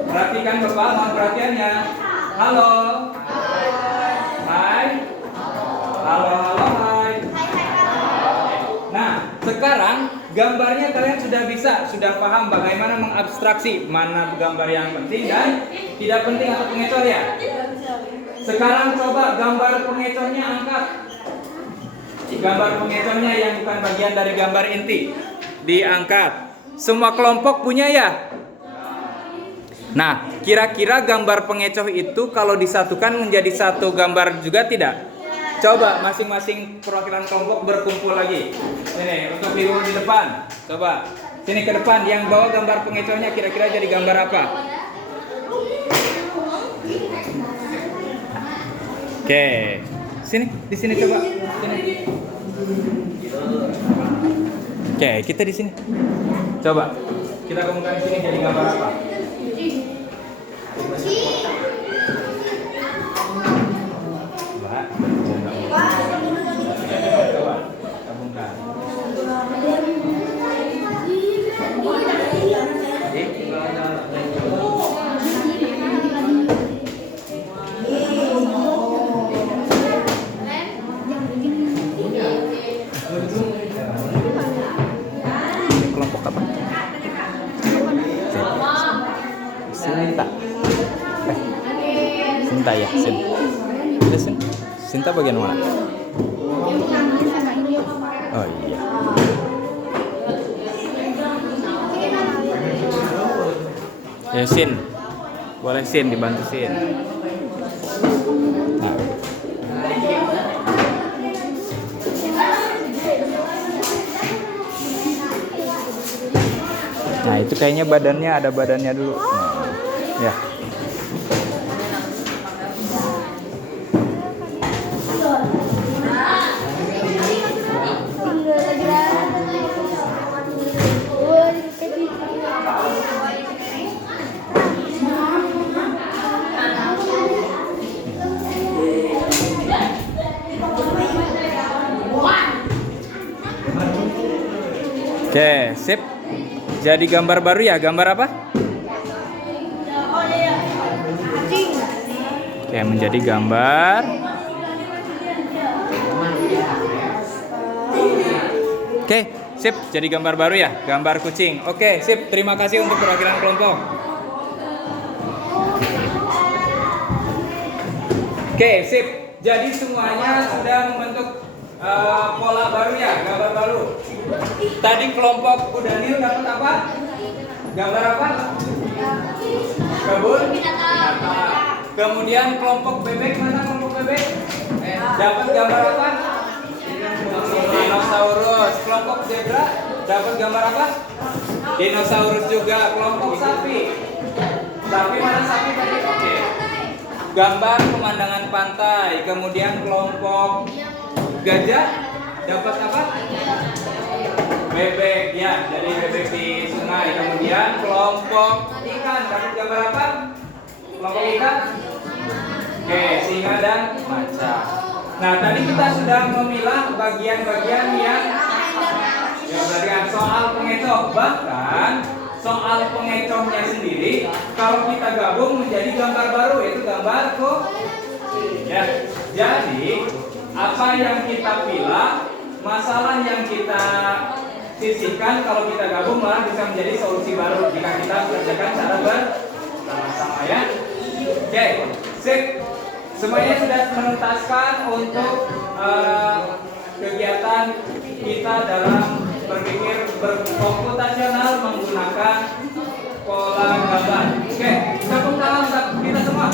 perhatikan Bapak, mohon perhatiannya. Halo. Hai. Halo, halo, hai. Nah, sekarang gambarnya kalian sudah paham bagaimana mengabstraksi mana gambar yang penting dan tidak penting atau pengecoh ya. Sekarang coba gambar pengecohnya angkat. Gambar pengecohnya yang bukan bagian dari gambar inti diangkat. Semua kelompok punya ya. Nah, kira-kira gambar pengecoh itu kalau disatukan menjadi satu gambar juga tidak? Coba masing-masing perwakilan kelompok berkumpul lagi. Ini untuk di depan. Coba sini ke depan. Yang bawa gambar pengecohnya kira-kira jadi gambar apa? Oke, sini, di sini coba. Sini. Oke, kita di sini. Coba kita gabungkan di sini jadi gambar apa? Coba gabungkan. Kelompok apa? Sinta. Sinta ya, Sinta bagian mana? Oh iya. Ya Sin, boleh Sin, dibantu Sin. Nah. Nah, itu kayaknya badannya, ada badannya dulu. Nah, ya. Oke, sip. Jadi gambar baru ya, gambar apa? Oke, menjadi gambar. Oke, sip. Jadi gambar baru ya, gambar kucing. Oke, sip. Terima kasih untuk perwakilan kelompok. Oke, sip. Jadi semuanya sudah membentuk pola baru ya, gambar baru. Tadi kelompok Udanil dapat apa? Gambar apa? Kebun binatang. Kemudian kelompok bebek, mana kelompok bebek? Dapat gambar apa? Dinosaurus. Kelompok zebra dapat gambar apa? Dinosaurus juga. Kelompok sapi. Sapi, mana sapi tadi? Oke. Gambar pemandangan pantai. Kemudian kelompok gajah dapat apa? Bebek ya, jadi bebek di sungai. Kemudian kelompok ikan dapat gambar apa? Kelompok ikan? Oke, singa dan macan. Nah, tadi kita sudah memilah bagian-bagian yang ya bagian soal pengecoh. Bahkan soal pengecohnya sendiri kalau kita gabung menjadi gambar baru, yaitu gambar ya. Jadi apa yang kita pilih, masalah yang kita sisihkan, kalau kita gabung malah bisa menjadi solusi baru jika kita kerjakan secara bersama-sama ya. Oke, sip. Semuanya sudah menuntaskan untuk kegiatan kita dalam berpikir berkomputasional menggunakan pola gambar. Oke, tepuk tangan kita semua.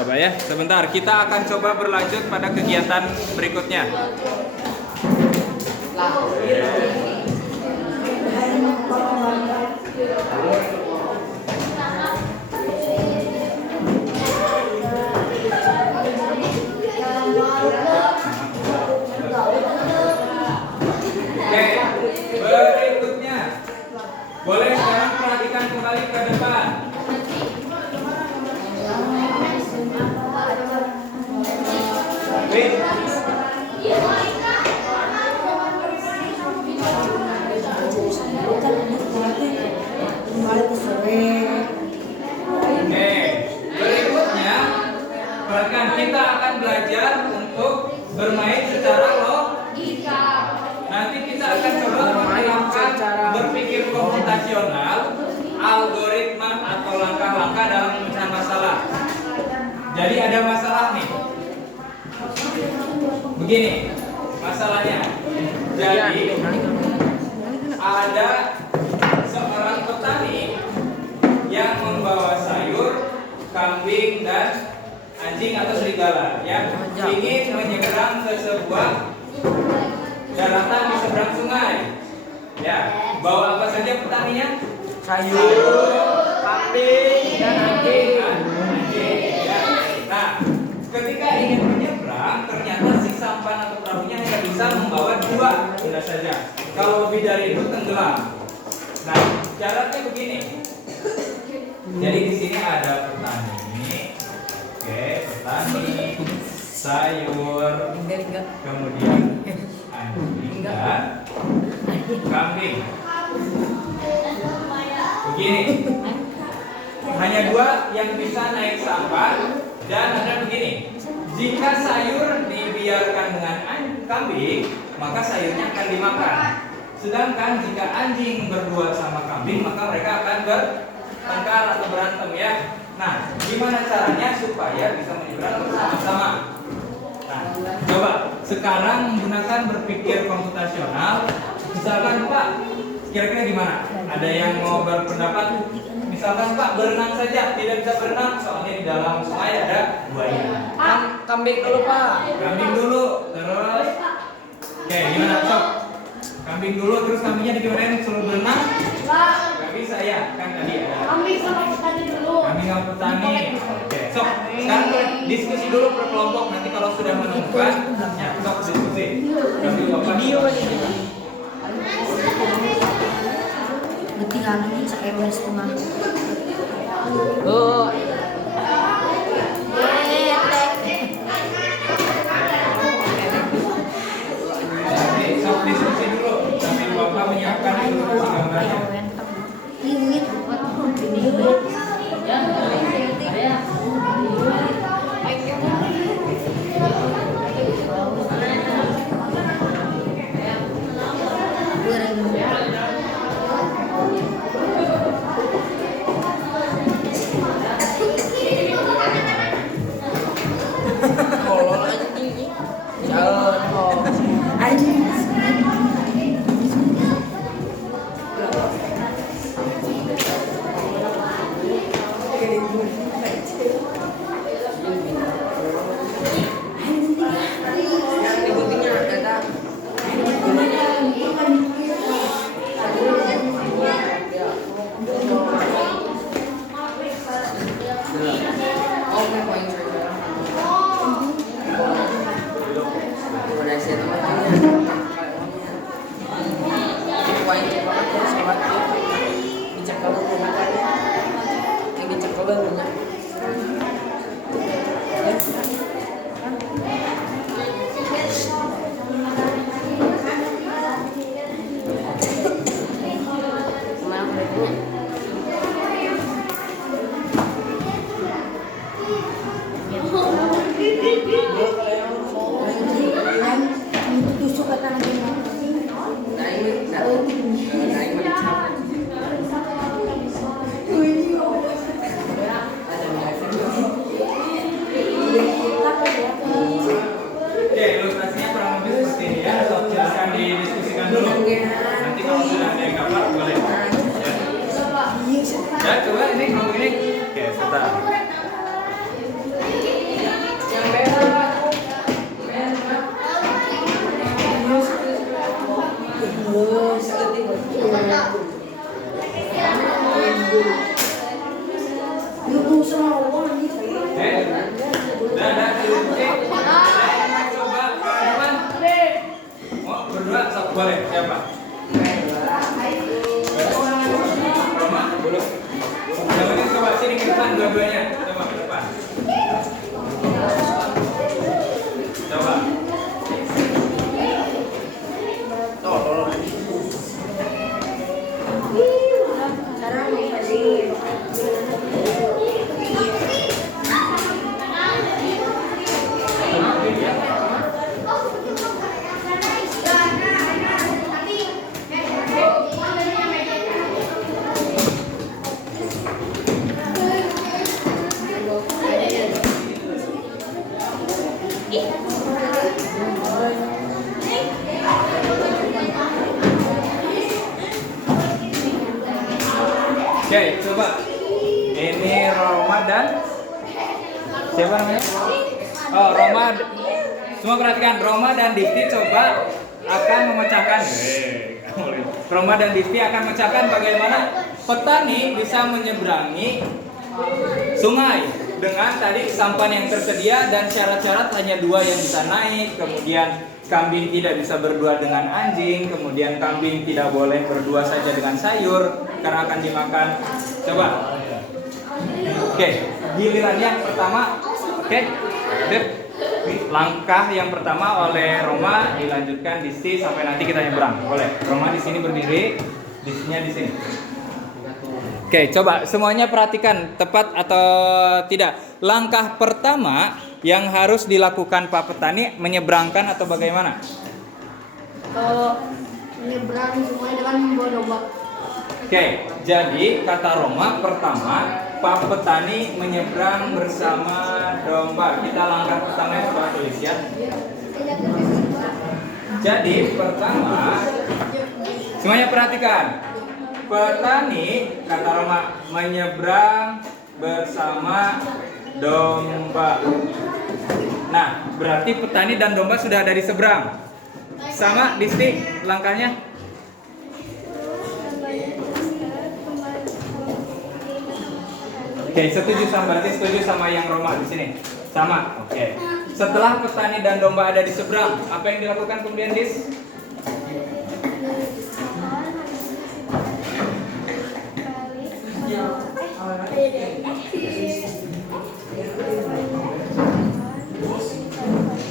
Coba ya, sebentar. Kita akan coba berlanjut pada kegiatan berikutnya. Oke, berikutnya. Boleh sekarang perhatikan kembali ke depan. Oke, berikutnya perhatikan, kita akan belajar untuk bermain secara logika. Nanti kita akan coba menerapkan berpikir komputasional, algoritma atau langkah-langkah dalam pemecahan masalah. Jadi ada masalah nih. Begini masalahnya. Jadi ada seorang petani yang membawa sayur, kambing dan anjing atau serigala yang ingin menyeberang ke sebuah daratan di seberang sungai. Ya, bawa apa saja petaninya? Sayur, kambing dan anjing. Ya. Nah, ketika ingin menyeberang, ternyata si sampan atau perahunya hanya bisa membawa 2 benda saja. Kalau lebih dari itu tenggelam. Nah, syaratnya begini. Jadi di sini ada petani. Oke, petani, sayur, kemudian anjing dan kambing. Begini. Hanya 2 yang bisa naik sampan dan ada begini. Jika sayur dibiarkan dengan kambing, maka sayurnya akan dimakan. Sedangkan jika anjing berdua sama kambing, maka mereka akan bertengkar atau berantem ya. Nah, gimana caranya supaya bisa menyeberang bersama-sama? Nah, coba sekarang menggunakan berpikir komputasional. Misalkan Pak, kira-kira gimana? Ada yang mau berpendapat? Misalkan Pak, berenang saja, tidak bisa berenang soalnya di dalam sungai ada buaya. Kambing dulu Pak. Kambing dulu, terus. Oke, gimana? Sok Kambing dulu, terus kambingnya digimanain? Suruh berenang? Gak bisa ya, kan tadi ada. Kambing sama petani dulu. Kambing sama petani. Oke, sok. Sekarang diskusi dulu per kelompok. Nanti kalau sudah menemukan, ya sok diskusi. Kambing bapak. Ketinggalan ini saya setengah. Oh. Oke, sok diskusi dulu. Kambing bapak menyiapkan ilustrasi gambarnya. Limit. Tusuk kata lagi. Oke, ilustrasinya kurang lebih seperti ini ya. Sok, silakan didiskusikan dulu. Nanti kalau sudah ada yang gambar boleh. Ya, coba ini kamu ini. Oke, sebentar. Udah, diskusi. Coba ke depan. Mau berdua, sok, boleh. Siapa? Roma, dulu. Yang penting coba sini ke depan dua-duanya. Coba ke depan. Coba. Oke, coba. Ini Roma dan siapa namanya? Oh, Roma. Semua perhatikan, Roma dan Diti coba akan memecahkan. Roma dan Diti akan memecahkan bagaimana petani bisa menyeberangi sungai dengan tadi sampan yang tersedia dan syarat-syarat hanya 2 yang bisa naik, kemudian kambing tidak bisa berdua dengan anjing, kemudian kambing tidak boleh berdua saja dengan sayur karena akan dimakan. Coba. Oke, giliran yang pertama. Oke. Langkah yang pertama oleh Roma dilanjutkan Disti sampai nanti kita nyebrang. Boleh. Roma di sini berdiri, Distinya di sini. Oke, coba semuanya perhatikan tepat atau tidak. Langkah pertama yang harus dilakukan Pak Petani menyeberangkan atau bagaimana? Menyeberang semuanya dengan membawa domba. Oke, jadi kata Roma pertama Pak Petani menyeberang bersama domba. Kita langkah pertama yang coba tulis ya. Jadi pertama, semuanya perhatikan. Petani kata Roma menyeberang bersama domba. Nah, berarti petani dan domba sudah ada di seberang. Sama, Disti, langkahnya? Oke, berarti setuju sama yang Roma di sini. Sama. Oke. Setelah petani dan domba ada di seberang, apa yang dilakukan kemudian, Dis?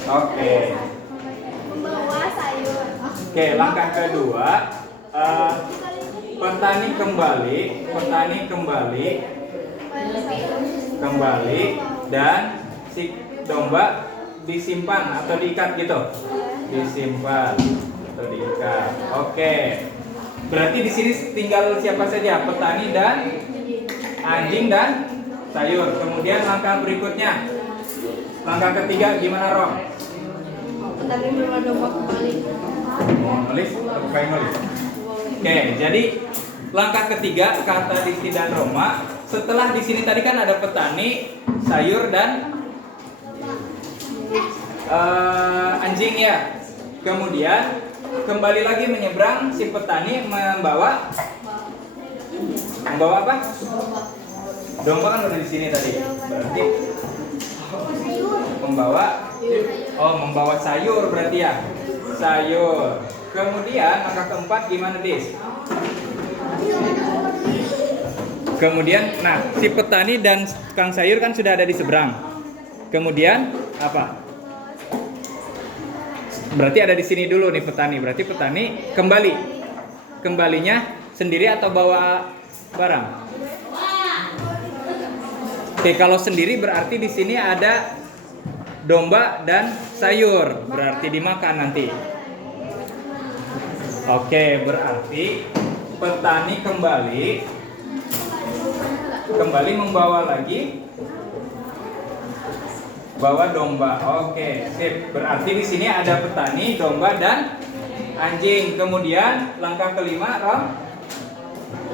Oke. Membawa sayur. Oke, langkah kedua, petani kembali dan si domba disimpan atau diikat gitu. Disimpan atau diikat. Oke. Berarti di sini tinggal siapa saja? Petani dan anjing dan sayur. Kemudian langkah berikutnya. Langkah ketiga gimana, Rom? Petani membawa domba kembali. Mau nulis atau pengen nulis? Oke, jadi langkah ketiga kata Diki dan Roma. Setelah di sini tadi kan ada petani, sayur dan anjing ya. Kemudian kembali lagi menyeberang, si petani membawa apa? Domba kan udah di sini tadi. Berarti membawa sayur berarti ya. Sayur. Kemudian langkah keempat gimana, Dis? Kemudian, nah, si petani dan kang sayur kan sudah ada di seberang. Kemudian apa? Berarti ada di sini dulu nih petani. Berarti petani kembali. Kembalinya sendiri atau bawa barang? Oke, kalau sendiri berarti di sini ada domba dan sayur. Berarti dimakan nanti. Oke, berarti petani kembali membawa lagi bawa domba. Oke, sip. Berarti di sini ada petani, domba dan anjing. Kemudian langkah kelima, Rom.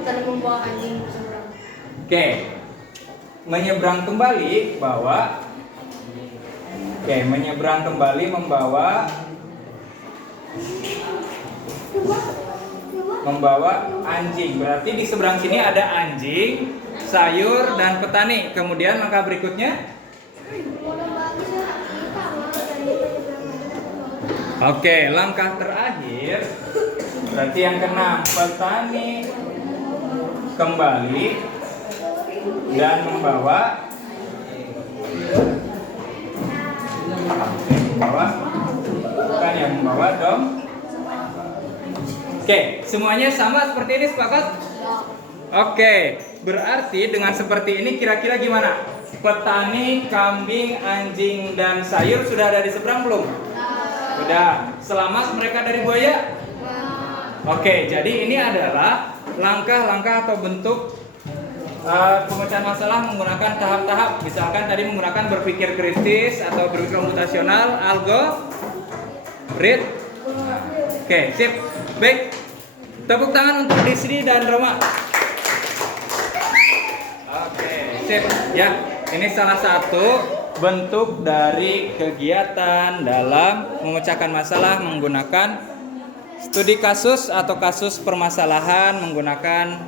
Petani membawa anjing seberang. Oke. Menyeberang kembali bawa. Oke, menyeberang kembali membawa anjing. Berarti di seberang sini ada anjing, sayur dan petani. Kemudian langkah berikutnya. Oke, langkah terakhir. Berarti yang keenam, petani kembali dan membawa dom. Oke, semuanya sama seperti ini, sepakat? Oke, berarti dengan seperti ini kira-kira gimana? Petani, kambing, anjing, dan sayur sudah ada di seberang belum? Sudah. Selamat mereka dari buaya? Oke, jadi ini adalah langkah-langkah atau bentuk pemecahan masalah menggunakan tahap-tahap. Misalkan tadi menggunakan berpikir kritis atau berpikir komputasional, algoritma. Oke, sip. Baik. Tepuk tangan untuk Disri dan Roma. Oke, sip. Ya, ini salah satu bentuk dari kegiatan dalam memecahkan masalah menggunakan studi kasus atau kasus permasalahan menggunakan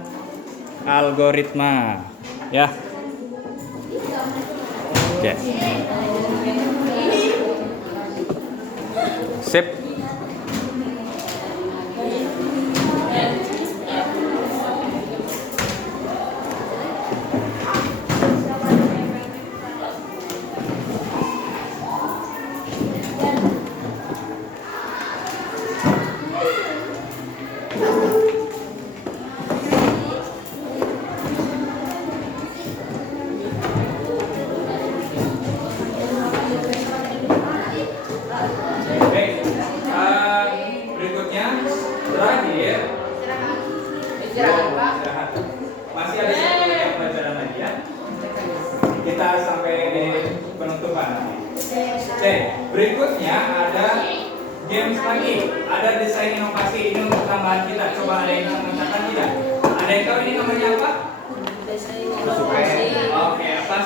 algoritma. Ya. Oke. Sip. Berikutnya terakhir istirahat. Masih ada yang pelajaran lagi ya. Kita sampai di penutupan. Oke, berikutnya ada games lagi. Ada desain inovasi ini untuk tambahan kita. Coba ada yang menceritakan tidak? Ada yang tahu ini namanya apa? Oke, apa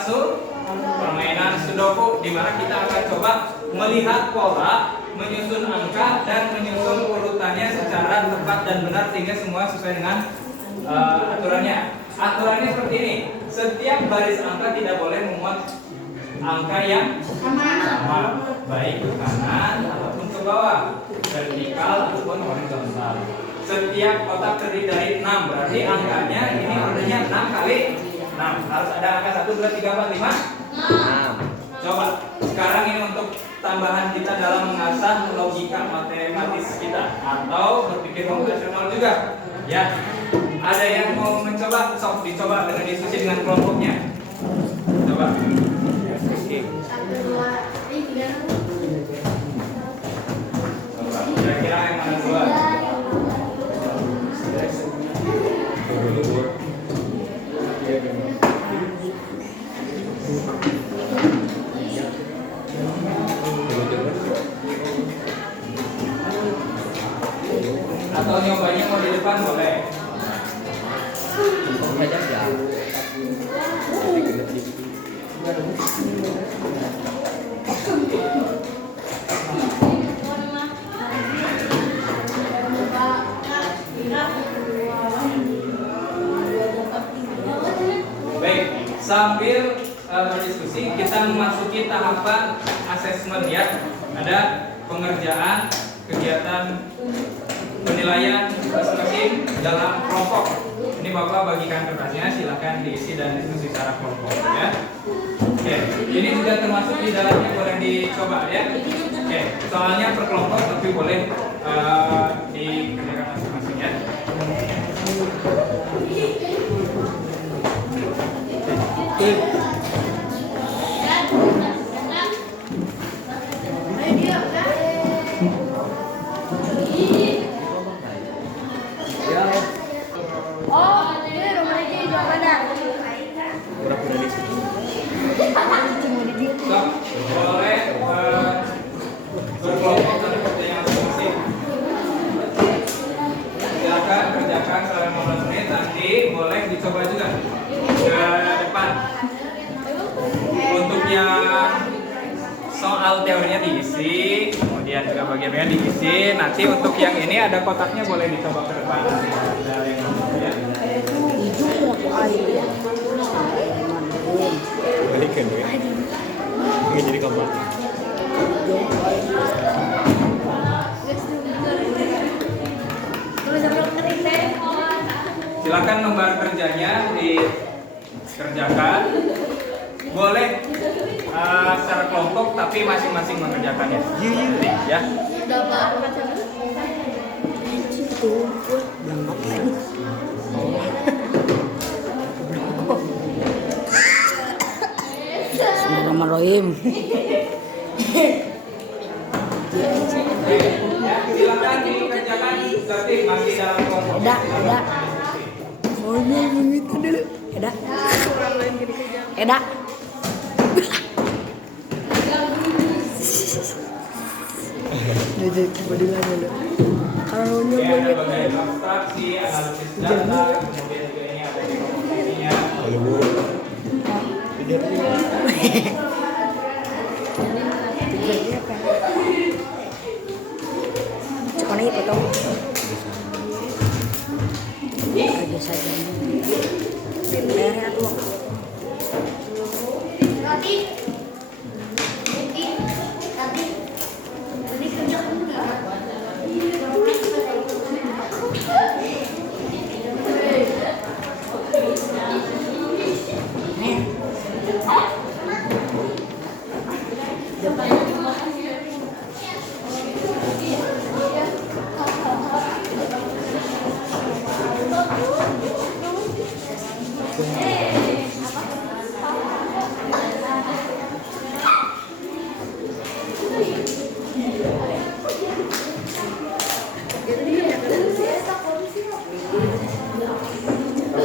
permainan Sudoku, di mana kita akan coba melihat pola, menyusun angka dan menyusun urutannya secara tepat dan benar sehingga semua sesuai dengan aturannya. Aturannya seperti ini. setiap baris angka tidak boleh memuat angka yang sama, baik ke kanan ataupun ke bawah, vertikal ataupun horizontal. Setiap kotak terdiri dari 6, berarti angkanya ini ordernya 6 kali 6. Harus ada angka 1, 2, 3, 4, 5. 6. Coba sekarang ini untuk tambahan kita dalam mengasah logika matematis kita atau berpikir komputasional juga. Ya, ada yang mau mencoba? Sok dicoba dengan diskusi dengan kelompoknya. Coba. Coba. Kira-kira yang mana duluan? Atau nyobanya mau di depan boleh. Baik, sambil berdiskusi kita memasuki tahapan asesmen ya. Ada pengerjaan kegiatan penilaian masing-masing dalam kelompok. Ini Bapak bagikan kertasnya, silakan diisi dan diskusi secara kelompok ya. Oke, ini juga termasuk di dalamnya, boleh dicoba ya. Oke, soalnya per kelompok tapi boleh dikerjakan masing-masing ya. Boleh berkelompok dan kerjanya masing-masing. Silakan kerjakan selama 15 menit. Nanti boleh dicoba juga ke depan. Untuk yang soal teorinya diisi, kemudian juga bagian-bagian diisi. Nanti untuk yang ini ada kotaknya, boleh dicoba ke depan. Dari ya. Jadi kamu silakan lembar kerjanya dikerjakan. Boleh secara kelompok tapi masing-masing mengerjakannya. Ya. Bismillahirrahmanirrahim. Silakan dikerjakan tapi masih dalam kelompok. Ada. Maunya begitu dulu. Eda. Jadi kebetulan dulu. Kalau Ya, ada bagian abstraksi, analisis data, kemudian juga ini ada di komposisinya. Sekolah itu tahu. Ada saja. Daerah tuh.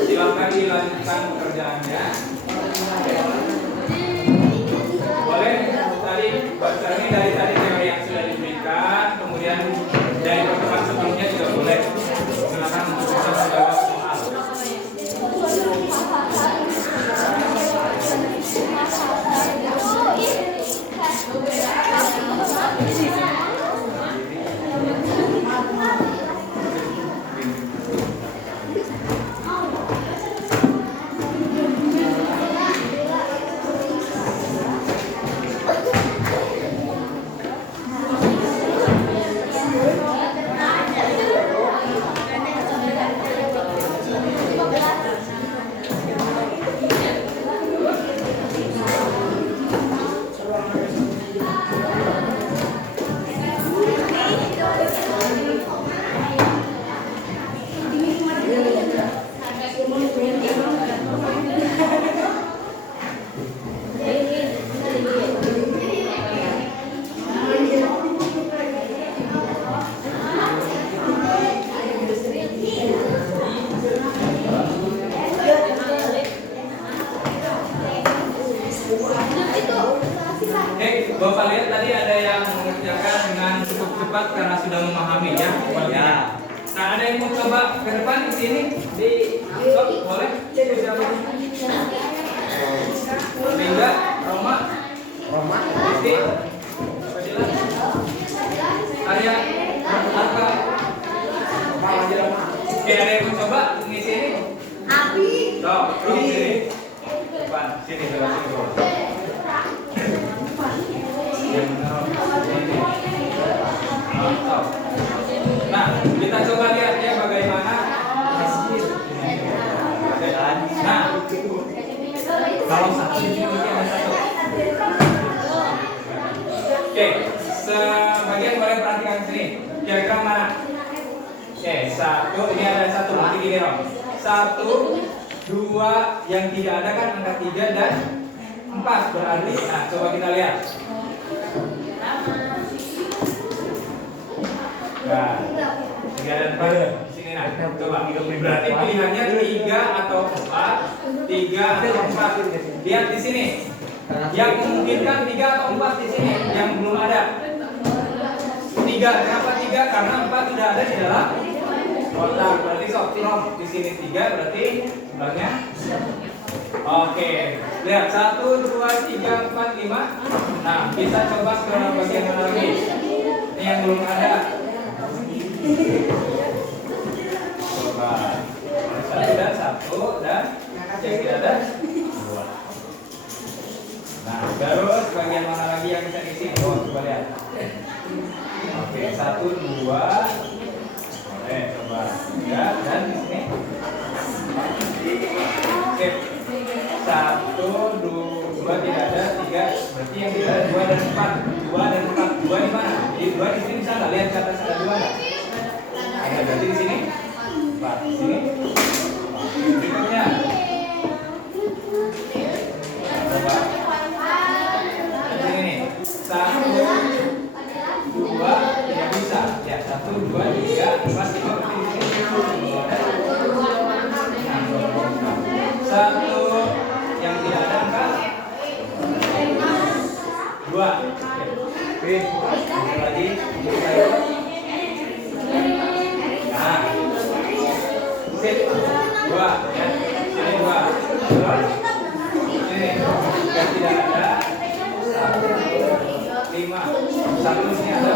Silakan dilanjutkan pekerjaannya. Boleh tadi baca ini dari tadi teori yang sudah diberikan, kemudian dari pertemuan sebelumnya juga boleh. Silakan untuk bisa menjawab soal. yang mau coba ke depan di sini di laptop boleh? Mingga, Roma, Rizky, Fadila, Arya, Arka. Oke, ada yang mau coba ngisi ini? Tuh, sini. Depan, sini coba sini. Yang benar. Mantap. Nah, kita coba lihat ya bagaimana. Nah, kalau satu ini ada satu. Oke, sebagian boleh perhatikan sini. Diagram mana? Oke, satu. Ini ada satu. Nanti gini Rom. 1, 2 yang tidak ada kan angka 3 dan 4 berarti. Nah, coba kita lihat. Nah, 3 dan 4 sini nah. Coba. Berarti pilihannya 3 atau 4, 3 atau 4. Lihat di sini. Yang memungkinkan 3 atau 4 di sini yang belum ada. 3. Kenapa 3? Karena 4 sudah ada di dalam kotak. Berarti sok di sini 3 berarti jumlahnya. Oke. Lihat 1 2 3 4 5. Nah, kita coba ke bagian mana lagi? Ini yang belum ada. Coba. Ada 1 dan yang tidak ada 2. Nah, terus bagian mana lagi yang bisa diisi? Oh, coba lihat. Oke, 1 2. Boleh, coba. Ya, dan di sini. Oke. 1 2 tidak ada, 3. Berarti yang tidak ada 2 dan 4. 2 dan 4. 2 di mana? Jadi 2 di sini bisa enggak lihat ke atas ada 2 enggak? Ada berarti di sini. 4 di sini. Berikutnya. Coba. Di sini. 1 2 tidak bisa. Ya, 1 2 3 4 5 berarti di sini. 1 yang tidak ada angka 2. Oke. Lagi. Nah. Sip. 2 ya. Sini 2. Terus sini yang tidak ada 1 5. 1 sini ada.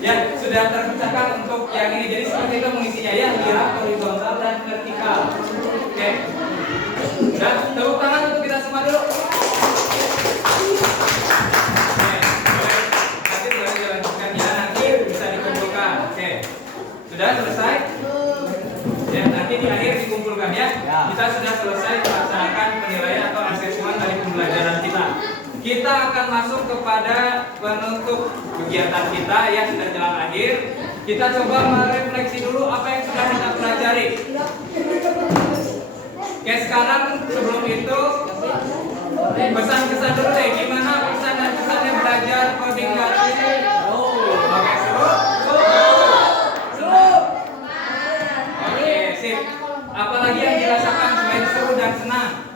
Ya, sudah terpecahkan untuk yang ini. Jadi seperti itu mengisinya ya, lihat horizontal dan vertikal. Oke. Dan tepuk tangan untuk kita semua dulu. Oke, boleh. Nanti boleh dilanjutkan ya, nanti bisa dikumpulkan. Oke. Sudah selesai? Ya, nanti di akhir dikumpulkan ya. Kita sudah selesai melaksanakan penilaian atau asesmen dari pembelajaran kita. Kita akan masuk kepada penutup kegiatan kita yang sudah jalan akhir. Kita coba merefleksi dulu apa yang sudah kita pelajari. Oke, sekarang sebelum itu pesan-kesan dulu deh. Gimana pesan dan kesannya belajar coding gratis? Oke, seru? Seru? Oke, sip. Apalagi yang dirasakan selain seru dan senang?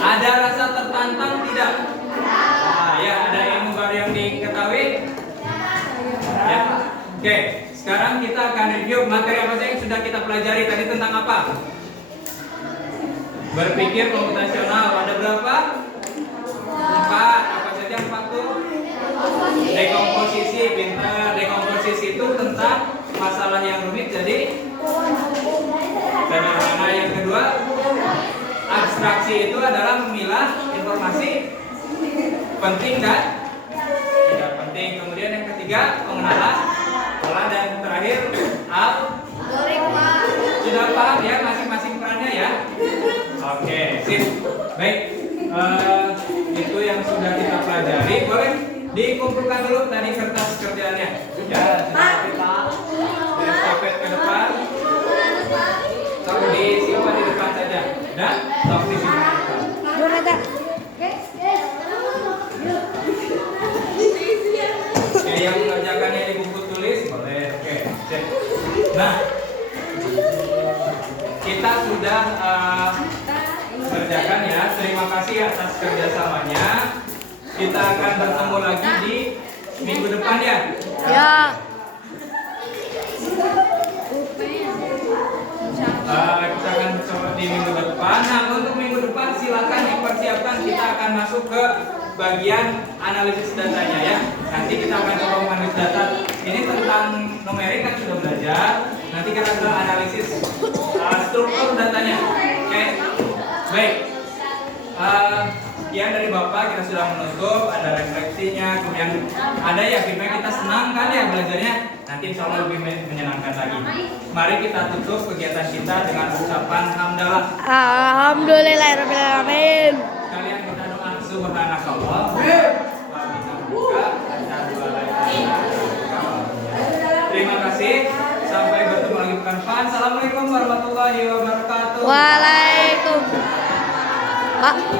Ada rasa tertantang tidak? Nah, ya, ada ilmu baru yang diketahui? Ya. Oke, sekarang kita akan review materi apa saja yang sudah kita pelajari tadi tentang apa? Berpikir komputasional. Ada berapa? 4. Apa saja 4 tuh? Dekomposisi, pintar. Dekomposisi itu tentang masalah yang rumit jadi sederhana. Yang kedua, abstraksi itu adalah memilah informasi penting dan tidak penting. Kemudian yang ketiga, pengenalan pola, dan terakhir sudah paham ya masing-masing perannya ya. Oke, sip. Baik. itu yang sudah kita pelajari, boleh dikumpulkan dulu tadi kertas kerjaannya. Ya, kita estafet ke depan. Sok disimpan di depan saja. Dan sok disimpan di depan. Oke, yang mengerjakannya di buku tulis boleh. Oke, cek. Nah, kita sudah kerjakan ya. Terima kasih atas kerjasamanya. Kita akan bertemu lagi di minggu depan ya. Ya. Kita akan coba di minggu depan. Nah, untuk minggu depan silakan dipersiapkan. Kita akan masuk ke bagian analisis datanya ya. Nanti kita akan coba menganalisis data. Ini tentang numerik kan sudah belajar. Nanti kita akan analisis struktur datanya. Oke, baik. Ya dari Bapak kita sudah menutup, ada refleksinya, kemudian ada ya feedback, kita senang kan ya belajarnya, nanti insya Allah lebih menyenangkan lagi. Mari kita tutup kegiatan kita dengan ucapan hamdalah. Alhamdulillahirrahmanirrahim. Kalian kita doa subhanakallah wa bihamdika asyhadu an la ilaha illa anta. Terima kasih, sampai bertemu lagi pekan depan. Assalamualaikum warahmatullahi wabarakatuh. Waalaikumsalam.